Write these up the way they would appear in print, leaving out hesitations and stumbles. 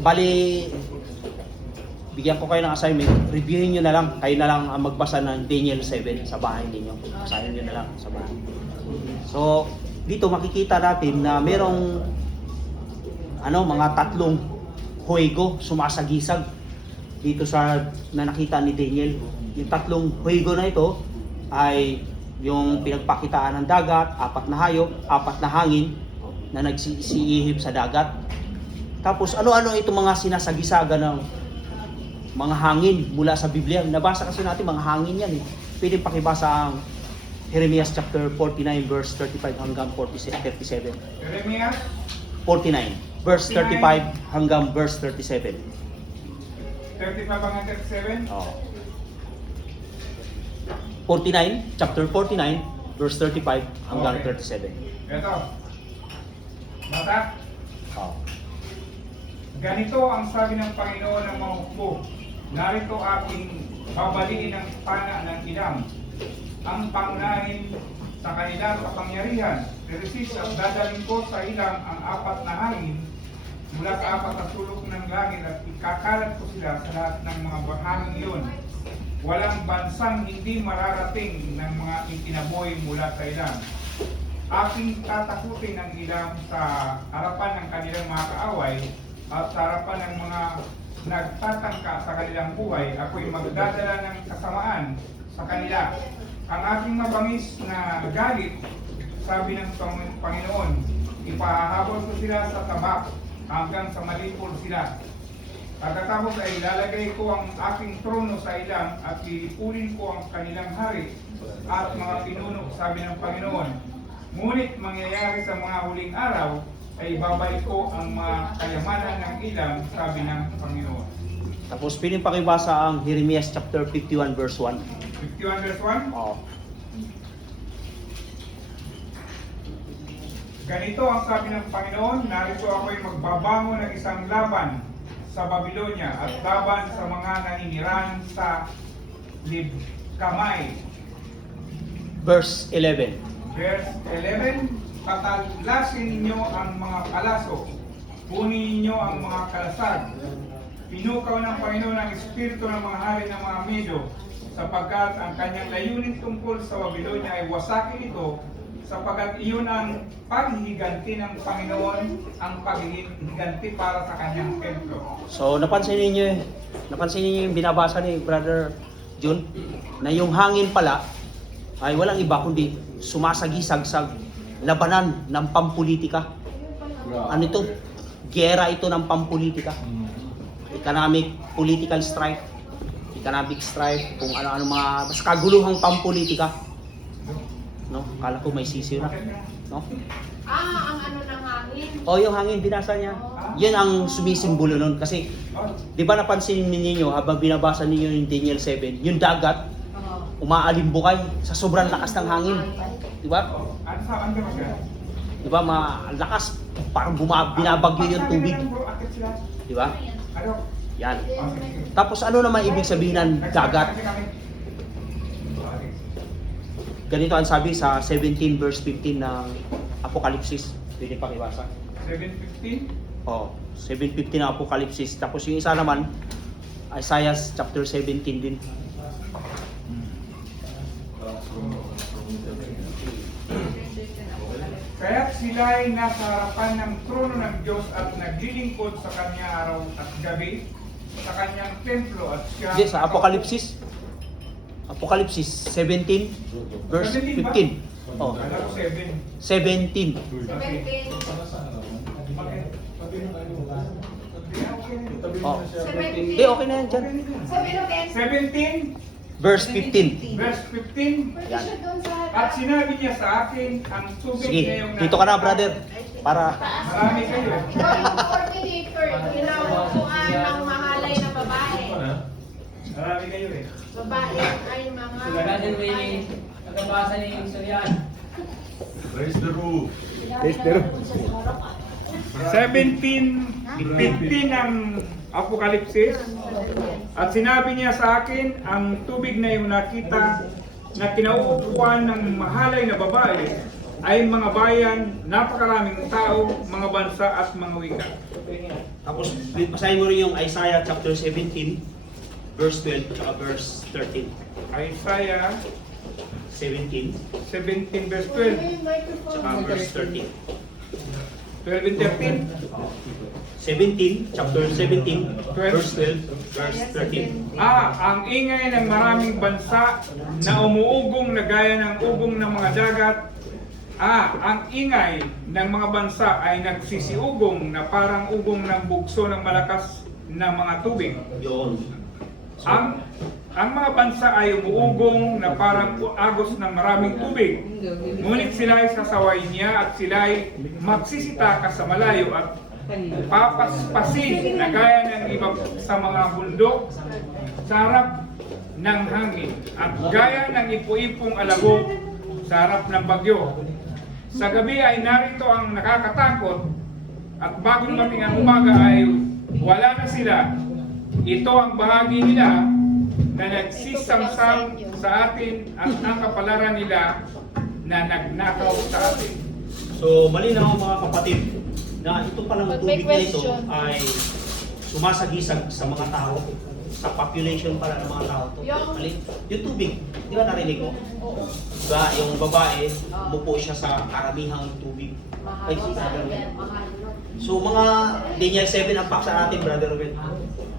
Bali, bigyan ko kayo ng assignment, reviewin nyo na lang, kayo na lang ang magbasa ng Daniel 7 sa bahay ninyo. Basahin nyo na lang sa bahay. So, dito makikita natin na merong mga tatlong huwego sumasagisag dito sa na nakita ni Daniel. Yung tatlong huwego na ito ay yung pinagpakitaan ng dagat, 4 na hayop, 4 na hangin na nagsisiihip sa dagat. Tapos ano-ano itong mga sinasagisaga ng mga hangin mula sa Biblia. Nabasa kasi natin mga hangin yan eh. Pwede pakibasa ang Jeremias chapter 49 verse 35 hanggang 37. Jeremias 49 verse 35 hanggang verse 37. 35 hanggang 37. Oh. 49, chapter 49 verse 35 hanggang Okay. 37. Ito. Bata. Oh. Ganito ang sabi ng Panginoon ng mga hukbo. Narito aking babaliin ang pana ng ilang, ang pangunahin sa kanilang kapangyarihan. Reresis at dadalhin ko sa ilang ang 4 na hangin mula sa 4 na sulok ng langit at ikakalat ko sila sa lahat ng mga bahangin iyon. Walang bansang hindi mararating ng mga ikinaboy mula sa ilang. Aking tatakutin ang ilang sa harapan ng kanilang mga kaaway at sa harapan ng mga nagtatangka sa kanilang buhay. Ako'y magdadala ng kasamaan sa kanila. Ang aking mabangis na galit, sabi ng Panginoon, ipahahabol ko sila sa tabak hanggang sa malipol sila. Pagkatapos ay ilalagay ko ang aking trono sa ilang at lilipulin ko ang kanilang hari at mga pinuno, sabi ng Panginoon. Ngunit mangyayari sa mga huling araw ay ibabalik ko ang mga kayamanan ng ilang, sabi ng Panginoon. Tapos pwede pakibasa ang Jeremias chapter 51 verse 1. 51 verse 1. Oh. Ganito ang sabi ng Panginoon, narito ako'y magbabango ng isang laban sa Babylonia at laban sa mga naninirahan sa Libkamay. Verse 11. Verse 11, patalasin ninyo ang mga palaso, kunin ninyo ang mga kalasag. Pinukaw ng Panginoon ang espiritu ng mga hari ng mga Medo, sapagkat ang kanyang layunin tungkol sa Babylonia ay wasakin ito, sapagkat iyon ang paghihiganti ng Panginoon, ang paghihiganti para sa kanyang templo. So napansin niyo yung binabasa ni Brother Jun na yung hangin pala ay walang iba kundi sumasagisag sa labanan ng pampolitika. Ano ito? Giyera ito ng pampolitika. Economic, political strife, kung ano-ano mga mas kaguluhang pampolitika. No? Kala ko may sisiw na. No? Ang ano ng hangin. O yung hangin binasa niya. Yun ang sumisimbolo nun kasi 'di ba napansin niyo habang binabasa niyo yung Daniel 7, yung dagat umaalimbukay sa sobrang lakas ng hangin. 'Di ba? Ano sa ano ba siya? 'Di ba malakas parang binabagyo yung tubig, 'di ba? Ano? Yan. Tapos ano naman ibig sabihin ng dagat? Ganito ang sabi sa 17 verse 15 ng Apokalipsis. Pwede pakibasa. 7:15. Oh, 7:15 ng Apokalipsis. Tapos yung isa naman, Isaiah chapter 17 din. Kaya't sila ay nasa harapan ng trono ng Diyos at naglilingkod sa kanya araw at gabi sa kanyang templo at siya... Hindi, sa Apokalipsis. Apokalipsis 17 verse 17 ba? 15. Oh, Alam ko 7. 17. Oh. Hindi, okay na yan dyan. 17 Verse 15. verse 15. At sinabi niya sa akin ang tubig Sige, ngayong dito ka na brother. Para Marami kayo. Coordinator, pinaupuan ng mahalay na babae. Marami kayo eh. Babae ay mga... Brother Winnie, nagabasa ni Suryan. Raise the roof. 17:15 ng Apokalipsis. At sinabi niya sa akin, ang tubig na yung nakita na kinauupuan ng mahalay na babae ay mga bayan, napakaraming tao, mga bansa at mga wika. Tapos, basahin mo rin yung Isaiah chapter 17, verse 12, at verse 13. Isaiah 17, 17 verse Uy, 12, may microphone. tsaka verse 13. 12 and 13. 17, chapter 17, verse 12, verse 13. Ang ingay ng maraming bansa na umuugong na gaya ng ugong ng mga dagat. Ang ingay ng mga bansa ay nagsisiugong na parang ugong ng bugso ng malakas na mga tubig. Yun. Ang mga bansa ay umuugong na parang agos ng maraming tubig. Ngunit sila ay sasawayin niya at sila ay magsisitaka sa malayo at papaspasin na gaya ng iba sa mga bundok sa harap ng hangin at gaya ng ipu-ipong alabog sa harap ng bagyo. Sa gabi ay narito ang nakakatakot at bago dumating ang umaga ay wala na sila. Ito ang bahagi nila na nagsisamsam sa atin at ang kapalaran nila na nagnakaw sa atin. So, malinaw mga kapatid, na ito palang But may tubig na ito question. ay sumasagisag sa mga tao, sa population pala ng mga tao. Yung tubig, di ba narinig mo? Oo. Diba, yung babae, umupo siya sa karamihang tubig. Mahal Ay, mo sa brother akin, Ruben. mahal mo. So, mga Daniel 7 ang paksa natin, Brother Ruben.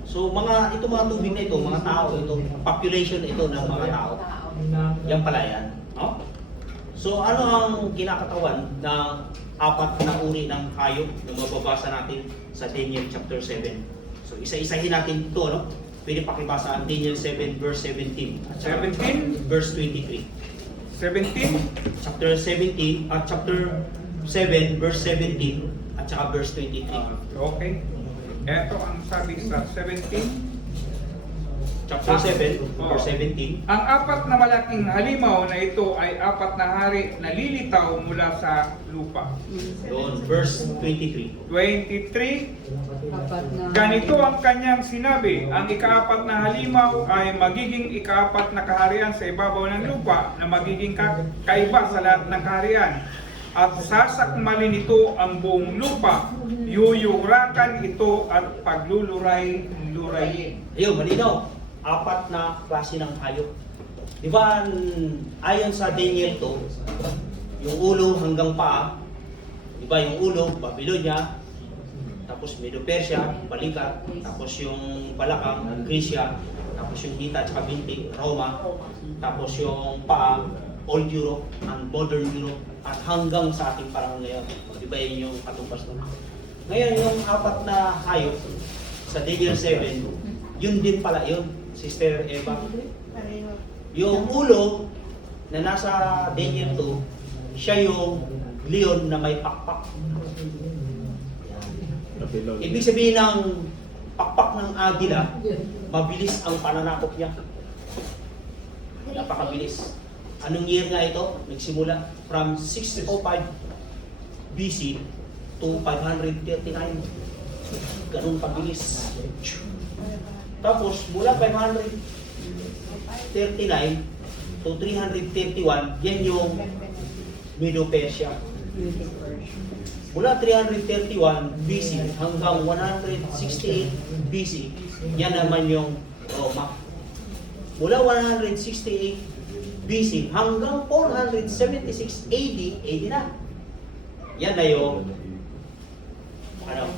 So, mga tubig na ito, mga tao ito, population ito ng mga tao. Yan pala yan. No? So, ano ang kinakatawan ng apat na uri ng hayop na mababasa natin sa Daniel chapter 7? So, isa-isahin natin ito, no? Pwede pakibasa ang Daniel 7 verse 17 at saka 17? verse 23. 17? Chapter 17 at chapter 7 verse 17 at saka verse 23. Okay. Ito ang sabi sa 17. Chapter 7 verse 17. Ang apat na malaking halimaw na ito ay apat na hari na lilitaw mula sa lupa. Doon, verse 23. 23. Ganito ang kanyang sinabi, ang ikaapat na halimaw ay magiging ikaapat na kaharian sa ibabaw ng lupa na magiging kaiba sa lahat ng kaharian. At sasakmalin ito ang buong lupa, yuyurakan ito at pagluluray-lurayin. Ayun, malinaw. Apat na klase ng hayop. Di ba, ayon sa Daniel to, yung ulo hanggang paa, di ba yung ulo, Babylonia, tapos Medo-Persia, balikat, tapos yung balakang, Grecia, tapos yung hita at binti, Roma, tapos yung paa, Old Europe and Modern Europe, at hanggang sa ating panahon ngayon. Di ba yun yung katumbas nun? Ngayon, yung apat na hayop sa Daniel 7, yun din pala yun, Sister Eva. Yung ulo na nasa Daniel 2, siya yung leon na may pakpak. Ibig sabihin ng pakpak ng agila, mabilis ang pananakop niya. Napakabilis. Anong year nga ito? Nagsimula from 605 BC to 539. Ganun pabilis. Tapos mula 539 to 331, yan yung Medo-Persia. Mula 331 BC hanggang 168 BC, yan naman yung Roma. Mula 168 BC hanggang 476 AD na. Yan na yung modern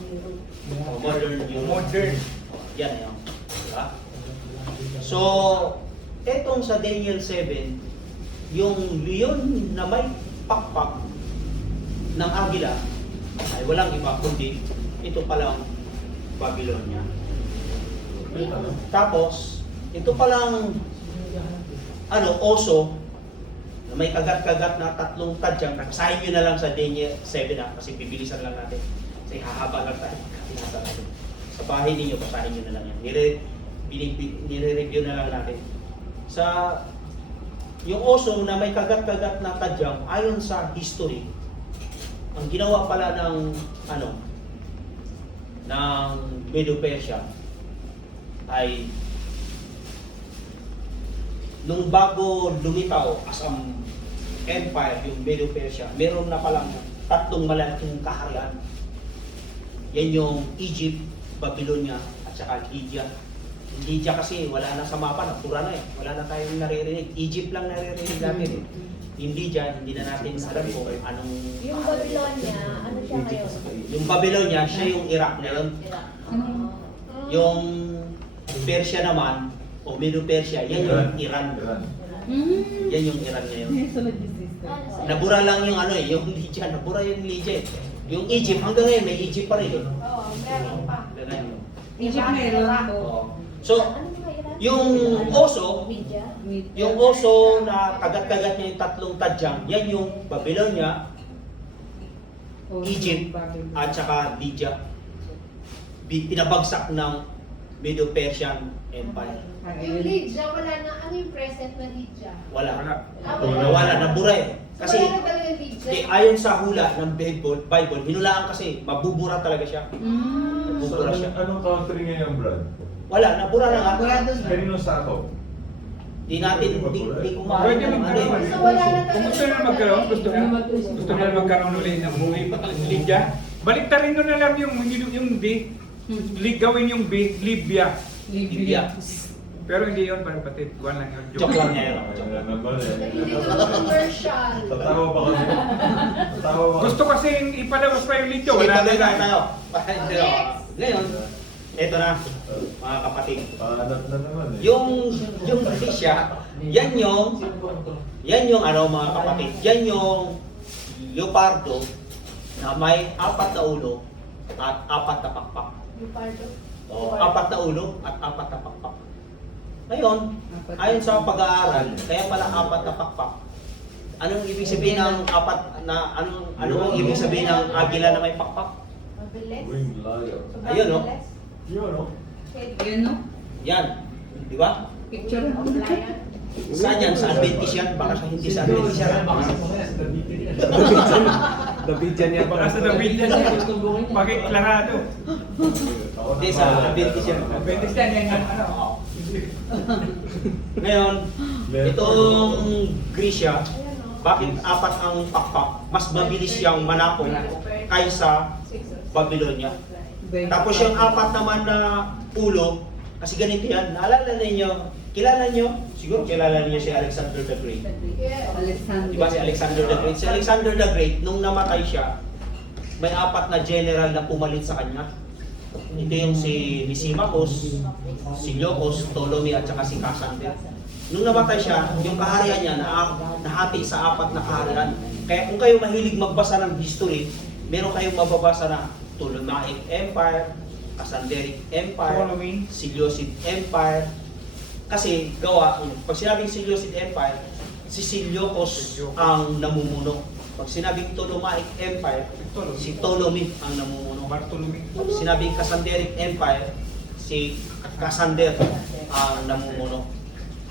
Europe. Modern. Yan na yun. Diba? So, etong sa Daniel 7, yung leon na may pakpak ng agila ay walang iba kundi ito palang Babylonia. Tapos, ito palang oso na may kagat-kagat na tatlong tadyang. Basahin nyo na lang sa Daniel 7 kasi bibilisan lang natin. Kasi hahaba lang tayo. Binasa natin. Sa bahay ninyo, basahin nyo na lang yan. Nire-review na lang natin. Sa yung oso na may kagat-kagat na tadyang, ayon sa history, ang ginawa pala ng ng Medo-Persia ay nung bago lumitaw as Empire, yung Medo-Persia, meron na palang tatlong malalaking kaharian. Yan yung Egypt, Babylonia, at saka Lydia. Yung Lydia kasi wala na sa mapa, napura na eh. Wala na tayong naririnig. Egypt lang naririnig natin eh. Yung Lydia, hindi na natin alam kung anong... Yung Babylonia, ano siya ngayon? Yung Babylonia, siya yung Iraq ngayon. Yung Persia naman, o Medo-Persia, yan yung Iran. Yan yung Iran ngayon. Nabura lang yung ano eh, yung Lydia, nabura yung Lydia eh. Yung Egypt, hanggang ngayon may Egypt pa rin eh. Oo, meron pa. Hanggang ngayon. Egypt meron. Oo. So, yung oso, yung oso na kagat-kagat niya yung tatlong tadyang, yan yung Babylonia, Egypt, at saka Lydia. Pinabagsak ng Medo-Persian Empire. Yung Lydia, wala na. Ano yung present na Lydia? Wala. Wala. Wala, nabura eh. Kasi, wala na talaga yung Lydia. ayon sa hula ng Bible, hinulaan kasi, mabubura talaga siya. Mabubura siya. Anong country ngayon, Brad? Wala, nabura na nga. Kanino sakop? Di natin, di kumain Pwede ng ano magkaroon. eh. So, wala na Kung gusto talaga. nila magkaroon, gusto nila magkaroon ulit ng movie Lydia. Baliktarin nyo na lang yung B. Gawin yung B, Libya. Libya. Pero hindi yun, parang patid. Kuhan lang yun. Joke lang niya yun. Ayan naman eh. Hindi naman commercial. Tatawa pa kami. Tatawa pa. Gusto kasi ipalabas pa yung Lydia. Sige, Wala tuloy na na tayo. Ngayon, eto na, mga kapatid. Paanat na naman eh. Yung Grisha, yan yung ano mga kapatid, yan yung leopardo na may 4 na ulo at 4 na pakpak. Yung pardo. O, 4 na ulo at 4 na pakpak. Ngayon, ayon sa pag-aaral, kaya pala 4 na pakpak. Anong ibig sabihin ng anong ibig sabihin ng agila na may pakpak? Mabilis. Winged lion. Ayun, no? Mabilis. Yun, no? Yun, no? Yan, di ba? Picture. Compliant. Saan yan? Sa Adventist yan? Baka sa hindi sa Adventist yan. Baka sa David yan. Pakiklarado. Hindi sa Adventist yan. Adventist yan, yan yung ano. Ngayon, itong Grisha, Ayan, no? bakit 4 ang pakpak? Mas mabilis siyang manakong kaysa Babylonia. Tapos yung 4 naman na ulo, kasi ganito yan, naalala ninyo, kilala nyo, siguro kilala niyo si Alexander the Great. Yeah. Alexander. Di ba si Alexander the Great? Si Alexander the Great, nung namatay siya, may 4 na general na pumalit sa kanya. Ito yung si Lysimachus, si Leocos, Ptolemy at saka si Cassander. Nung namatay siya, yung kaharian niya nahati sa 4 na kaharian. Kaya kung kayo mahilig magbasa ng history, meron kayong mababasa na Ptolemaic Empire, Cassanderic Empire, Ptolemy. Seleucid Empire. Kasi pag sinabing Seleucid Empire, si Seleucus ang namumuno. Pag sinabing Ptolemaic Empire, si Ptolemy ang namumuno. Bartolome. Pag sinabing Cassanderic Empire, si Cassander ang namumuno.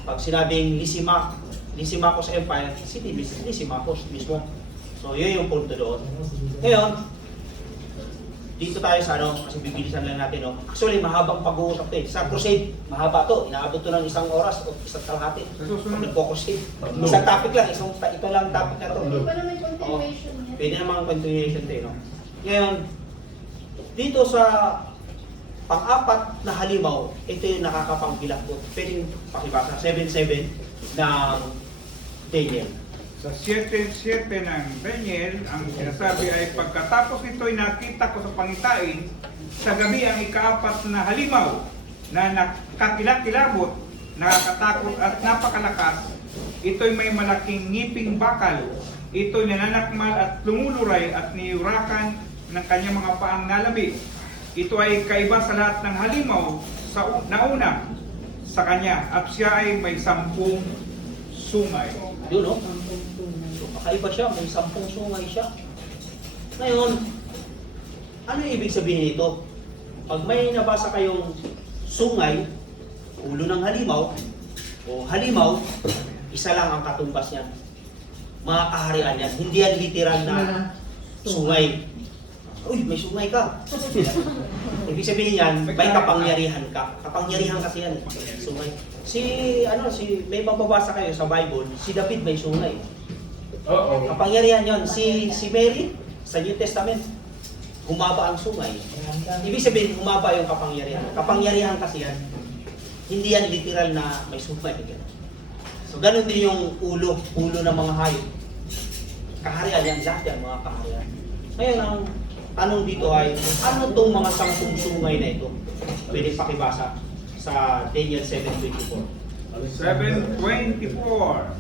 Pag sinabing Lysimachus Empire, si Lysimachus mismo. So yun yung punto doon. Ngayon, dito tayo sa ano, kasi bibilisan lang natin, no? Actually, mahabang pag-uusap to eh. Sa crusade, mahaba to. Inaabot to ng 1 oras o 1 kalahati. Sa susunod. Pag nagpo-crusade. Isang topic lang, ito lang topic na to. Hindi pa naman continuation Oo. yan. Pwede namang continuation to eh, no? Ngayon, dito sa pang-4 na halimaw, ito yung nakakapanggilat ko. Pwede pakibasa, 7-7 ng Daniel. Sa 7:7 ng Daniel, ang sinasabi ay pagkatapos nito'y nakita ko sa pangitain, sa gabi ang ika-4 na halimaw na nakakilakilabot, nakakatakot at napakalakas. Ito'y may malaking ngiping bakal. Ito'y nananakmal at lumuluray at niyurakan ng kanyang mga paang nalabi. Ito ay kaiba sa lahat ng halimaw sa nauna sa kanya at siya ay may 10 sungay. Yun, no? So, kakaiba siya, may 10 sungay siya. Ngayon, ano yung ibig sabihin nito? Pag may nabasa kayong sungay, ulo ng halimaw, o halimaw, isa lang ang katumbas niyan. Mga kaharian yan. Hindi yan literal na sungay. Uy, may sungay ka. Ibig sabihin yan, may kapangyarihan ka. Kapangyarihan kasi yan. Sungay. May mababasa kayo sa Bible, si David may sungay. Oo. Kapangyarihan yon. Si Mary, sa New Testament, humaba ang sungay. Ibig sabihin, humaba yung kapangyarihan. Kapangyarihan kasi yan. Hindi yan literal na may sungay. So, ganun din yung ulo ng mga hayop. Kaharian yan, lahat yan, mga kaharian. Ngayon, ang tanong dito ay, ano itong mga 10 sungay na ito? Pwede pakibasa sa Daniel 7:24. 7:24.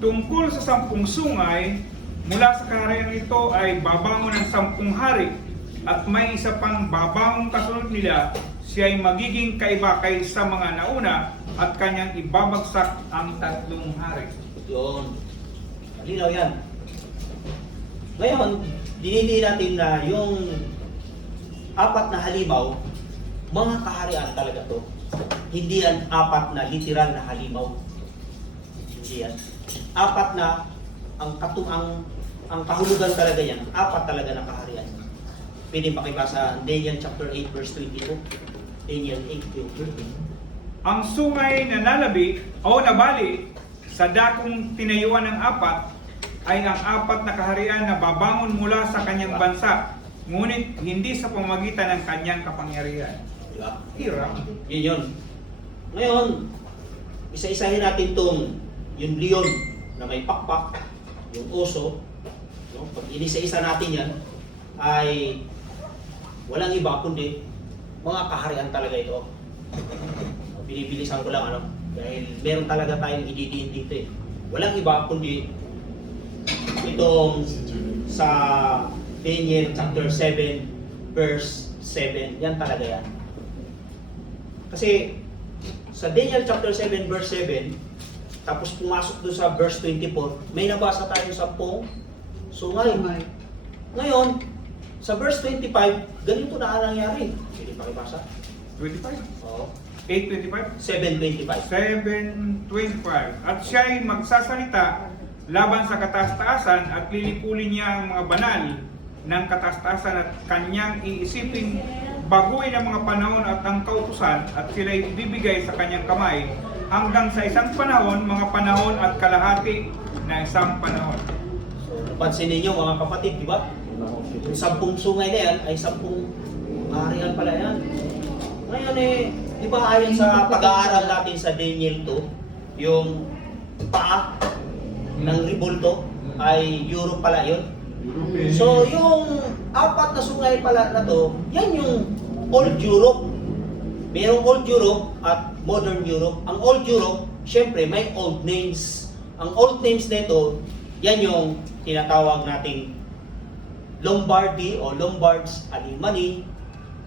Tungkol sa 10 sungay, mula sa kaharian nito ay babangon ang 10 hari at may isa pang babangong kasunod nila, siya ay magiging kaiba kaysa mga nauna at kanyang ibabagsak ang 3 hari. Yun. Malinaw yan. Ngayon, dinili natin na yung 4 na halimaw, mga kaharian talaga to. Hindi yan 4 na literal na halimaw. Hindi yan. 4 na ang kahulugan talaga yan. 4 talaga na kaharian. Pwede pakibasa Daniel chapter 8 verse 22. Daniel 8:22. Ang sungay na nalabi o nabali sa dakong tinayuan ng 4 ay ang 4 na kaharian na babangon mula sa kanyang bansa, ngunit hindi sa pamamagitan ng kanyang kapangyarihan. Diba? Hirap. Yun yun. Ngayon, isa-isahin natin tong yung leon na may pakpak, yung oso, no? Pag inisa-isa natin yan, ay walang iba kundi mga kaharian talaga ito. Binibilisan ko lang dahil meron talaga tayong ididiin dito eh. Walang iba kundi itong sa Daniel chapter 7 verse 7. Yan talaga yan. Kasi sa Daniel chapter 7 verse 7, tapos pumasok doon sa verse 24, may nabasa tayo 10 sungay. Ngayon, sa verse 25, ganito na ang nangyari. Pwede pakibasa? 25. Oo. 8:25. 7:25. 7:25. At siya ay magsasalita laban sa kataas-taasan at lilipulin niya ang mga banal ng kataas-taasan at kanyang iisipin baguhin ang mga panahon at ang kautusan at sila ibibigay sa kanyang kamay hanggang sa isang panahon, mga panahon at kalahati na isang panahon. So, napansin ninyo mga kapatid, di ba? Yung 10 sungay na yan ay 10 kaharian pala yan. Ngayon di ba ayon sa pag-aaral natin sa Daniel 2, yung paa ng ribulto ay Europe pala yun. So yung 4 na sungay pala na to, yan yung Old Europe. Mayroong Old Europe at Modern Europe. Ang Old Europe, syempre may old names. Ang old names nito, yan yung tinatawag nating Lombardy o Lombards, Alemanni,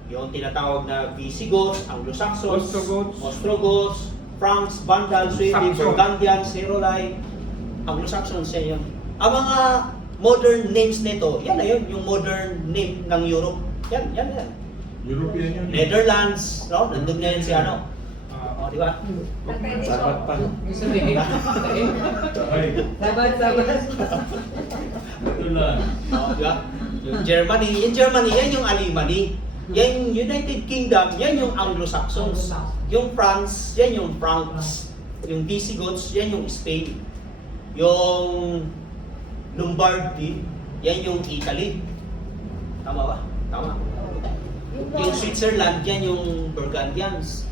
yung tinatawag na Visigoths, Anglo-Saxons, Ostrogoths, Franks, Vandals, Swedes, Saxon. Burgundians, Heruli, Anglo-Saxons, yan yun. Ang mga modern names nito, yan na yun, yung modern name ng Europe. Yan. European yun. Netherlands, no? Nandun na yun si ano. Di ba? Dapat pa. Gusto niyo? Ay, Sabat. ito lang. Di ba? Yung Germany, yan yung Alemanni. Yan yung United Kingdom, yan yung Anglo-Saxons. Yung France, yan yung Franks. Yung Visigoths, yan yung Spain. Yung Lombardy, yan yung Italy. Tama ba? Tama. Yung Switzerland, yan yung Burgundians.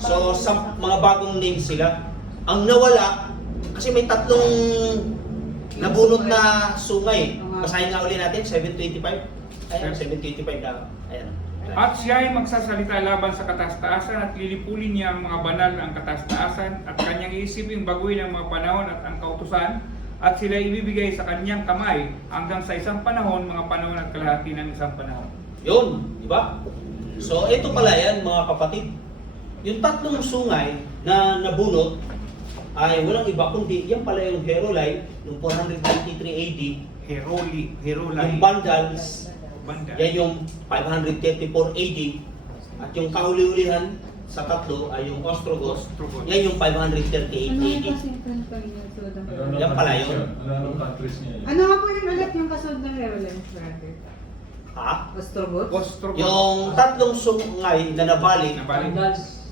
So, sa mga bagong names sila. Ang nawala, kasi may 3 nabunot na sungay. Basahin nga uli natin, 7:25. Ayan, 7:25 na. Ayan. At siya ay magsasalita laban sa kataas-taasan at lilipulin niya ang mga banal ng kataas-taasan at kanyang iisipin baguhin ang mga panahon at ang kautusan at sila ibibigay sa kanyang kamay hanggang sa isang panahon, mga panahon at kalahati ng isang panahon. Yun, di ba? So, ito pala yan mga kapatid. Yung 3 sungay na nabunot ay walang iba kundi yan pala yung Heruli, yung 493 AD, Heruli. yung Vandals, yan yung 534 AD, at yung kahuli-hulihan sa 3 ay yung Ostrogoths, yan yung 538 AD. Yan pala yun. Ano countries niya yun? Ano nga po yung ulit yung kasunod ng Herolens, brother? Ha? Ostrogoths? Ostrogoths. Yung 3 sungay na nabalik, Vandals.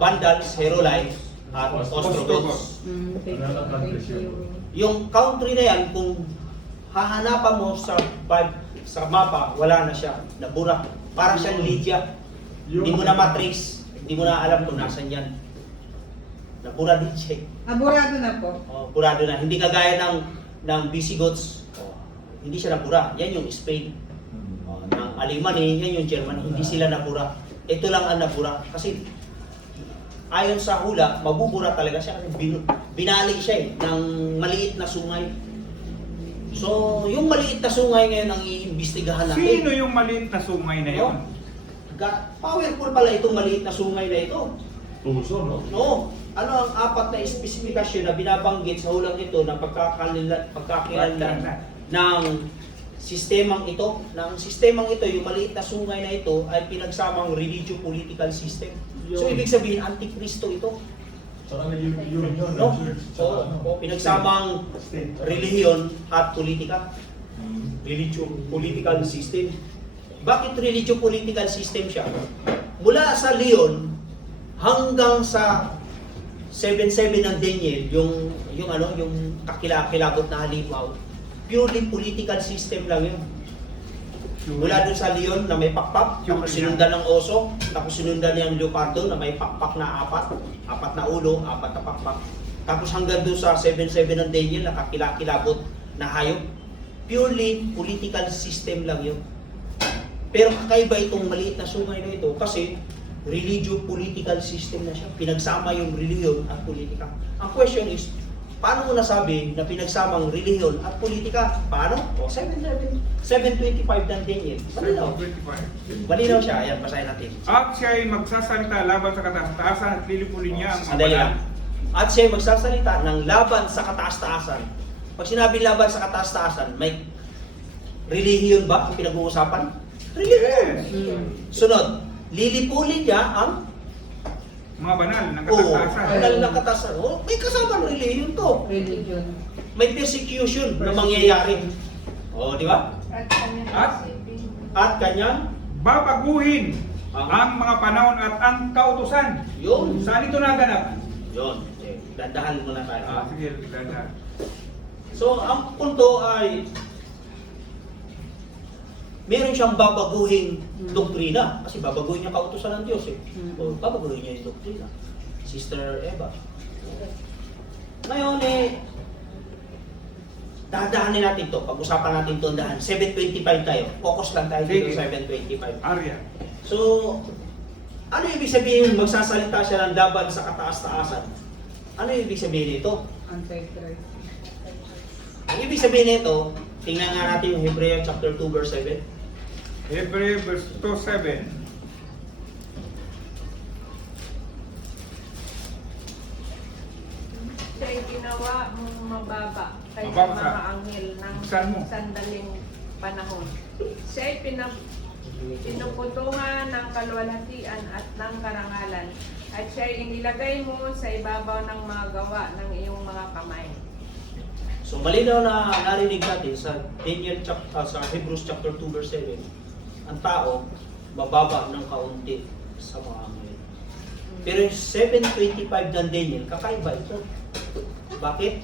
Vandals, Heruli, at Ostrogoths. Thank Ano you. countries Thank yun? you. yung country na yan, kung hahanapan mo sa mapa, wala na siya, nabura. Para siyang Lydia. Hindi mo na matrace, hindi mo na alam kung nasan yan. Nabura din siya. Aburado na po. Oh, burado na. Hindi kagaya ng Visigoths. Oh, hindi siya nabura. Yan yung Spain. Oh, ng Alemany, yan yung Germany. Hindi sila nabura. Ito lang ang nabura. Kasi ayon sa hula, mabubura talaga siya kasi binali siya ng maliit na sungay. So, yung maliit na sungay ngayon ang iimbestigahan natin. Sino yung maliit na sungay na yon? Powerful pala itong maliit na sungay na ito. Tuso, no? No. Ano ang apat na espesifikasyon na binabanggit sa hulang ito na pagkakakilanlan ng sistemang ito? Ng sistemang ito, yung maliit na sungay na ito ay pinagsamang religio-political system. So, ibig sabihin, antikristo ito. Saka na yun, No? church, So, saka ano, pinagsamang state. relihiyon at politika. Mm. Religio-political system. Bakit religio-political system siya? Mula sa Leon hanggang sa 7-7 ng Daniel, yung kakilakilabot na halimaw, purely political system lang yun. Mula dun sa Leon na may pakpak, tapos sinundan ng oso, tapos sinundan ng leopardo na may pakpak na apat na ulo, apat na pakpak. Tapos hanggang dun sa 7-7 ng Daniel na kakilakilabot na hayop. Purely political system lang yun. Pero kakaiba itong maliit na sungay na ito kasi religio-political system na siya. Pinagsama yung relihiyon at politika. Ang question is, paano mo nasabi na pinagsamang relihiyon at politika? Paano? O, 725 ng Daniel. Malinaw. 725. Malinaw siya. Ayan, basahin natin. At siya ay magsasalita laban sa kataas-taasan at lilipulin niya ang Sandali lang. kabalan. At siya ay magsasalita ng laban sa kataas-taasan. Pag sinabi laban sa kataas-taasan, may relihiyon ba ang pinag-uusapan? Relihiyon. Yes. Sunod, lilipulin niya ang Mga banal ng Oo, kataas-taasan. banal na katasan. Oh, may kasama relihiyon to. Religion. May persecution na mangyayari. Oh, di ba? At kanyang At? isipin. At kanyang, Babaguhin Ang- ang mga panahon at ang kautusan. yun. Saan ito naganap? Yun. Okay, dandahan muna tayo. Sige, dada. So, ang punto ay meron siyang babaguhin doktrina. Kasi babaguhin niya kautusan ng Diyos eh. O, babaguhin niya yung doktrina. Sister Eva. Ngayon eh, dadahanin natin to. Pag-usapan natin to dahan. 725 tayo. Focus lang tayo dito Sige. sa 725. Arya. So, ano ibig sabihin magsasalita siya ng laban sa kataas-taasan? Ano ibig sabihin nito? Antichrist. Ang ibig sabihin nito, tingnan nga natin yung Hebrew chapter 2 verse 7. Hebreo verse 2:7. Siya'y ginawa mong mababa kaysa Mababa sa- mga anghel ng Saan mo? sandaling panahon. Siya'y pinuputungan ng kaluwalhatian at ng karangalan, at siya'y inilagay mo sa ibabaw ng mga gawa ng iyong mga kamay. So malinaw na narinig natin sa sa Hebrews chapter 2 verse 7. Ang tao mababa ng kaunti sa mga anghel. Pero yung 725 ng Daniel, kakaiba ito. Bakit?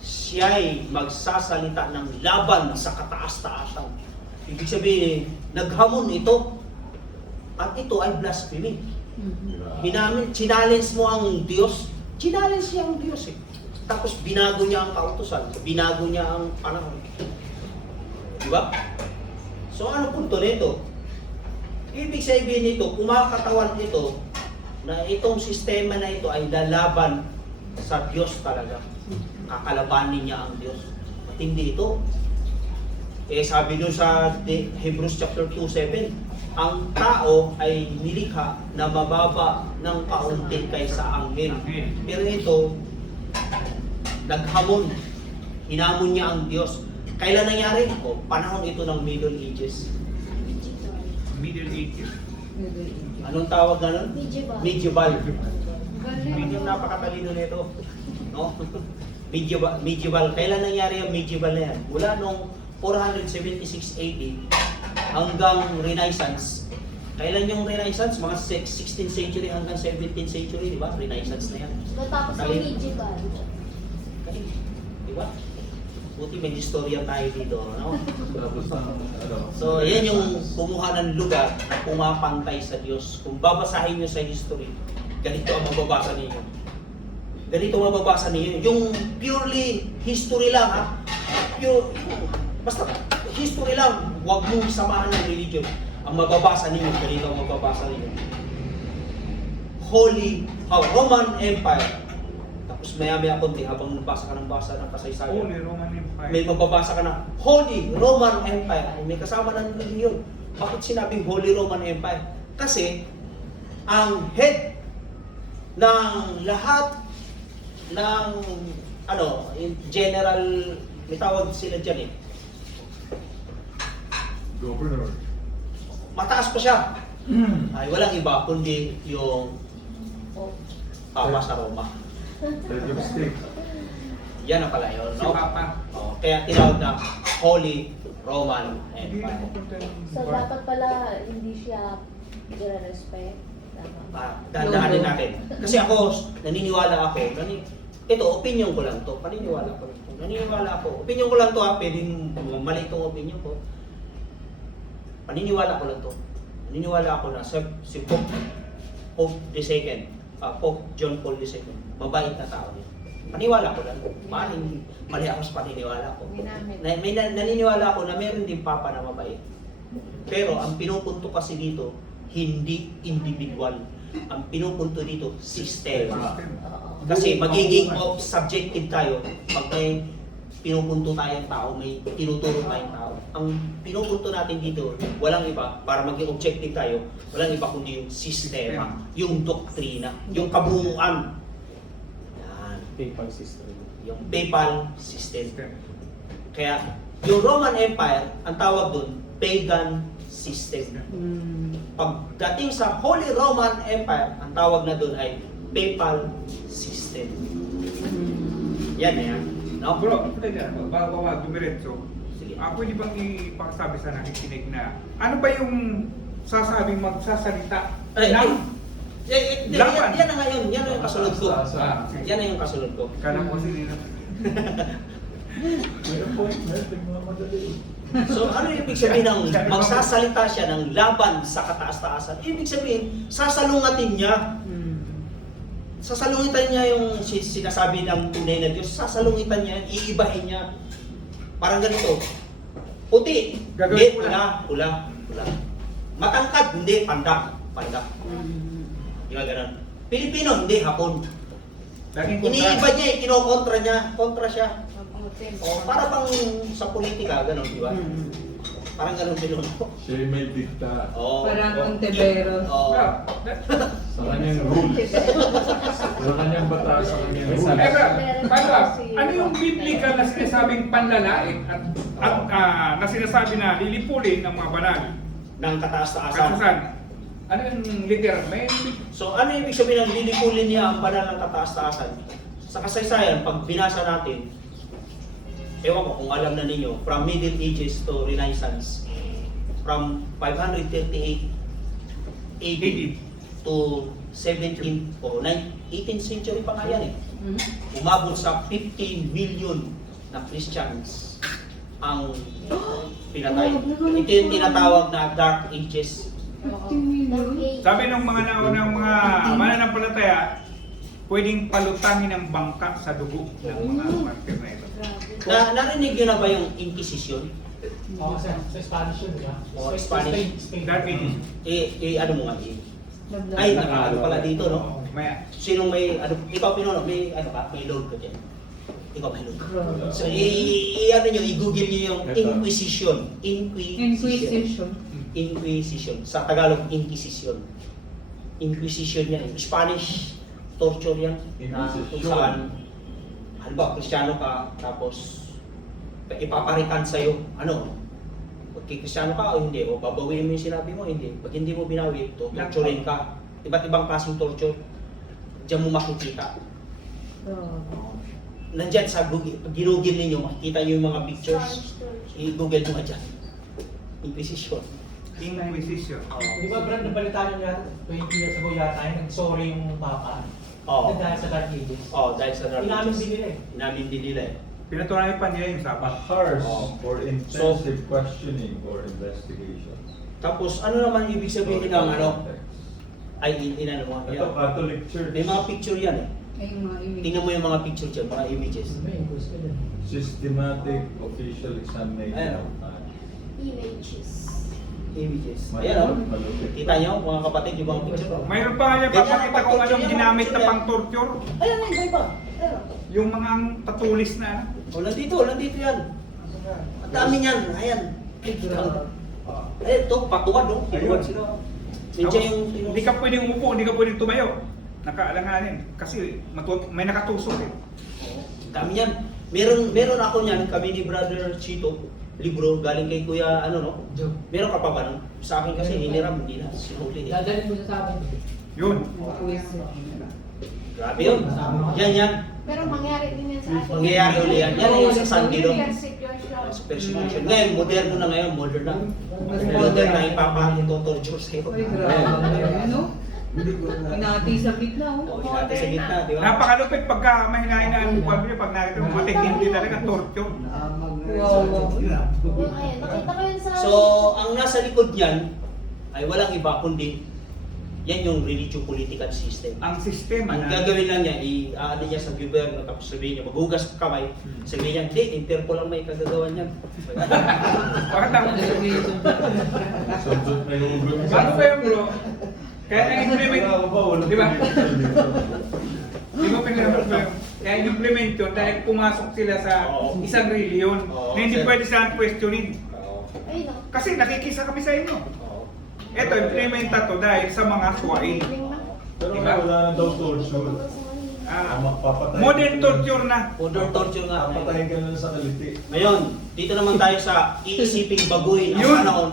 Siya'y magsasalita ng laban sa kataas-taasan. Ibig sabihin, naghamon ito. At ito ay blasphemy. Challenge mo ang Diyos. Challenge niya ang Diyos eh. Tapos binago niya ang kautusan. Binago niya ang panahon. Di ba? So ano punto nito? Ibig sabihin nito, kumakatawan ito na itong sistema na ito ay lalaban sa Diyos talaga. Kakalabanin niya ang Diyos. Matindi ito. Eh sabi doon sa Hebrews chapter 2:7, ang tao ay nilikha na mababa ng kaunti kaysa anghel. Pero ito, naghamon. Hinamon niya ang Diyos. Kailan nangyari? O, panahon ito ng Middle Ages. Middle Ages. Anong tawag na nun? Medieval. Medieval. Galing. Medyo napakatalino nito. No? Medieval. Kailan nangyari ang medieval na yan? Mula nung 476 AD hanggang Renaissance. Kailan yung Renaissance? Mga 16th century hanggang 17th century, di ba? Renaissance na yan. Matapos ang Galing. medieval. Di ba? Buti may historia tayo dito, no? Tapos ano. So, yan yung kumuha ng lugar na pumapantay sa Diyos. Kung babasahin nyo sa history, ganito ang mababasa ninyo. Ganito ang mababasa ninyo. Yung purely history lang, ha? Basta history lang. Huwag mong samahan ng religion. Ang mababasa ninyo, ganito ang mababasa ninyo. Roman Empire. Tapos maya-maya konti habang nabasa ka ng basa ng kasaysayan. Holy Roman Empire. May mababasa ka na Holy Roman Empire. May kasama ng religion. Bakit sinabing Holy Roman Empire? Kasi ang head ng lahat ng in general, may tawag sila dyan eh. Governor. Mataas pa siya. Ay walang iba kundi yung Papa sa Roma. Head of state. Yan ang pala yun, Si no? Papa. Oh, kaya tinawag na Holy Roman Hindi na Empire. pupunta yung So, dapat pala hindi siya i-respect. Dahan-dahanin natin. Kasi ako, naniniwala ako, ito, opinion ko lang to, paniniwala ko lang to. Naniniwala ako, opinion ko lang to ha, pwedeng mali itong opinion ko. Paniniwala ko lang to. Naniniwala ako na si Pope II, Pope John Paul II, mabait na tao niya. Paniwala ko lang. Mali ako sa paniniwala ko. Naniniwala ako na meron din papa na mabait. Pero ang pinupunto kasi dito, hindi individual. Ang pinupunto dito, sistema. Kasi magiging subjective tayo pag may pinupunto tayong tao, may tinuturo tayong tao. Ang pinupunto natin dito, walang iba, para maging objective tayo, walang iba kundi yung sistema, yung doktrina, yung kabuuan. Yan. PayPal system. Yung PayPal system. Kaya, yung Roman Empire, ang tawag doon, pagan system. Pagdating sa Holy Roman Empire, ang tawag na doon ay PayPal system. Yan na yan. No? Bro, bago dumiretso, Sige. pwede bang ipakasabi sa nakikinig na ano ba yung sasabing magsasalita ng laban? Yan na ngayon, yan na yung kasunod ko. Yan na yung kasunod ko. Kala ko kasi nila. May appointment, nagmamadali. So ano yung ibig sabihin ng magsasalita siya ng laban sa kataas-taasan? Ibig sabihin, sasalungatin niya. Sasalungitan niya yung sinasabi ng tunay na Diyos. Sasalungitan niya, iibahin niya. Parang ganito. Puti, hindi, Gagawin pula. pula. Matangkad, hindi, pandak. Di ba ganun? Pilipino, hindi, Hapon. Laging Iniiba niya, kinokontra niya, kontra siya. Mabuti. O, para bang sa politika, ganun, di ba? Parang ganun pinuno. Siya may dikta. Oo. Parang Ontiveros. Oo. Sa kanyang rules. Sa kanyang batas, sa kanyang rules. Ano yung biblical na sinasabing panlalaik at na sinasabi na lilipulin ng mga banal? Ng kataas-taasan. Kasusan. Ano yung literal? May So ano yung ibig sabihin ng lilipulin niya ang banal ng kataas-taasan? Sa kasaysayan, pag binasa natin, ewan ko kung alam na ninyo, from Middle Ages to Renaissance, from 538 AD to 17th o 18th century pa nga yan eh. Umabot sa 15 million na Christians ang pinatay. Ito yung tinatawag na Dark Ages. sabi ng mga naunang mga mananampalataya, pwedeng palutangin ng bangka sa dugo ng mga martir na ito. Narinig nyo na ba yung Inquisition? Oo, sa Spanish yun, di ba? Oo, Spanish. Spain. Dark Ages. Ano mo nga ay, nakaano pala dito, no? Maya. Sinong may, ikaw pinuno, may, may load ka dyan. Ikaw may load. So, i-google nyo yung Inquisition. Inquisition. Inquisition. Sa Tagalog, Inquisition. Inquisition yan. Spanish, torture yan. Kung saan, halimbawa, Kristiyano ka, tapos, ipaparikan sa'yo, pag Kristiyano ka o hindi, o babawiin mo yung sinabi mo, hindi. Pag hindi mo binawi, torturein ka. Iba't ibang klaseng torture. Diyan mo makikita. Nandyan sa Google, pag ginugil ninyo, makikita nyo yung mga pictures. I-google mo nga dyan. Inquisition. Inquisition. Di ba, Brad, nabalitaan nyo yata, 20 years ago yata, nag-sorry yung Papa. Oo. Dahil sa Dark Ages. Oh, dahil sa Dark Inamin Ages. din nila eh. Inamin din nila eh. Pinatunayan pa nila yung sabat. Hours Oh. for intensive questioning or investigations. Tapos ano naman ibig sabihin ng ano? Ay, inano mo. Ito, Yan. Catholic Church. May mga picture yan eh. Ay, yung mga image. Tingnan mo yung mga picture dyan, mga images. May gusto ko din. Systematic official examination Ayan. of time. Images. Images. Malupit, Ayan o. malupit. Kita nyo, mga kapatid, yung mga picture. Mayroon pa nga niya Ganyan papakita ang kung pag-torture anong yan, ginamit mga na picture pang torture. Ayan, iba iba. Ayan. Yung mga tatulis na. O, nandito yan. Ang dami niyan. Ayan. Ito, patuwad o. Patuwad sila. Nandiyan yung... Hindi ka pwedeng umupo, hindi ka pwedeng tumayo. Nakaalanganin. Kasi may nakatusok eh. Dami yan. Meron ako niyan, kami ni Brother Chito, libro, galing kay Kuya, ano no? Joke. Meron ka pa ba nun? Sa akin kasi hiniram, hindi na. Sinuli eh. Dadalhin mo sa akin. Yun. Grabe yun. Yan. Pero mangyari din yan sa atin. Mangyayari uli yan. Yan yung sa San Diego. Persecution. Persecution. Ngayon, moderno na ngayon, modern na. Mas Modern na ipapa-torture sa'yo. Ay, grabe. Ano? Pinati sa gitna, O, oh. hinati sa gitna, di ba? Napakalupit pagka mahinahin ang buwan niya, pag nakita mo matindi talaga torture. Wow. Yung ayan, nakita ko yun sa... So, ang nasa likod niyan ay walang iba kundi yan yung religio-political system. Ang sistema Ang na gagawin lang niya, i-ano niya sa gobyerno, tapos sabihin niya, maghugas ka kamay, sabihin niya, hindi, Interpol lang may kagagawan niyan. bakit ako Sundot na yung ulo. Bago ba yun bro? Kaya na-implement, Ako ba, walang di ba? political dito. Di ba pinag-implement ko yun? Kaya implement yun dahil pumasok sila sa Oo. isang reliyon Oo, na hindi sir. pwede silang questionin. Ayun o. Kasi nakikisa kami sa inyo. Oo. Ito, implementa to dahil sa mga suwain. Pero Diba? wala na daw torture. Ah, Papatayin modern ka- torture na. Modern torture nga. Papatayin ka na sa kaliti. Ngayon, dito naman tayo sa iisiping baguhin ang Yun. panahon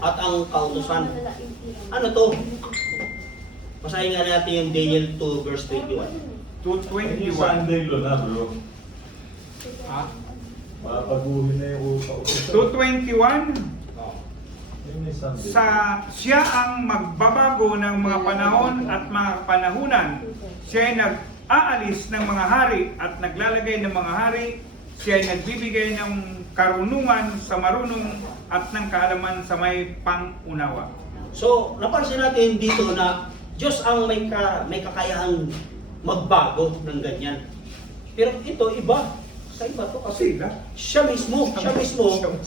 at ang kautusan. Ano to? Basahin nga natin yung Daniel 2 verse 21. Yung 221. Sunday lo na bro. Ha? Mapaguhin na yung utak. 221. Yun yung Sunday. Siya ang magbabago ng mga panahon at mga panahunan. Siya ay nag-aalis ng mga hari at naglalagay ng mga hari. Siya ay nagbibigay ng karunungan sa marunong at ng kaalaman sa may pangunawa. So, napansin natin dito na Diyos ang may kakayahang magbago ng ganyan. Pero ito, iba. Sa iba to kasi Sila. siya mismo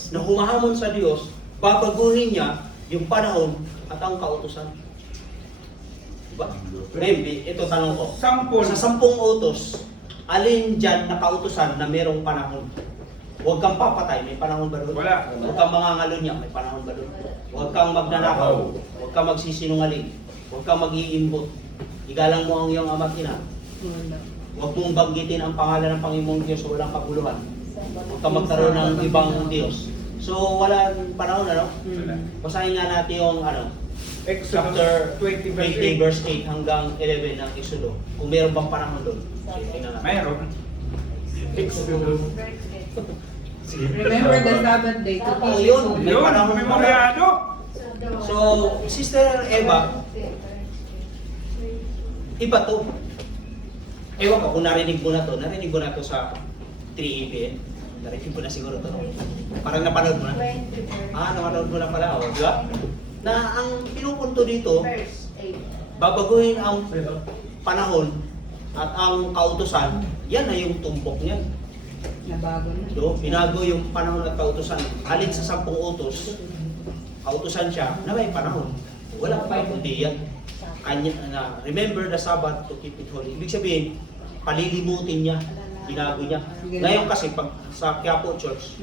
na humahamon sa Diyos, babaguhin niya yung panahon at ang kautusan. Diba? Ngayon, ito tanong ko. Sampol. Sa 10 utos, alin dyan na kautusan na merong panahon? Huwag kang papatay, may panahon ba doon? Wala. Huwag kang mangangalunya, may panahon ba doon? Huwag kang magnanakaw, huwag kang magsisinungaling, huwag kang mag-iimbot. Igalang mo ang iyong ama't ina. Wala. Huwag mong banggitin ang pangalan ng Panginoong Diyos sa walang kaguluhan. Huwag kang magkaroon ng ibang Diyos. So, walang panahon, ano? Basahin nga natin yung, chapter 20 verse 8 hanggang 11 ng Exodo. Kung meron bang panahon doon. Tingnan natin. Mayroon. Remember the Sabbath day to Oh, keep it yun. holy. May Yun, panahon memoryado. So, Sister Eva, iba to. Ewan ko kung narinig mo na to sa 3ABN. Narinig mo na siguro to. No? Parang napanood mo na. Napanood mo na pala. Oh, di ba? Na ang pinupunto dito, Verse 8. babaguhin ang panahon at ang kautusan, yan na yung tumpok niyan. Nabago na. So, binago yung panahon at kautusan. Alin sa 10 utos, kautusan siya na may panahon. Wala pa kundi yan. Kanya, remember the Sabbath to keep it holy. Ibig sabihin, palilimutin niya, binago niya. Ngayon kasi, pag sa Quiapo Church,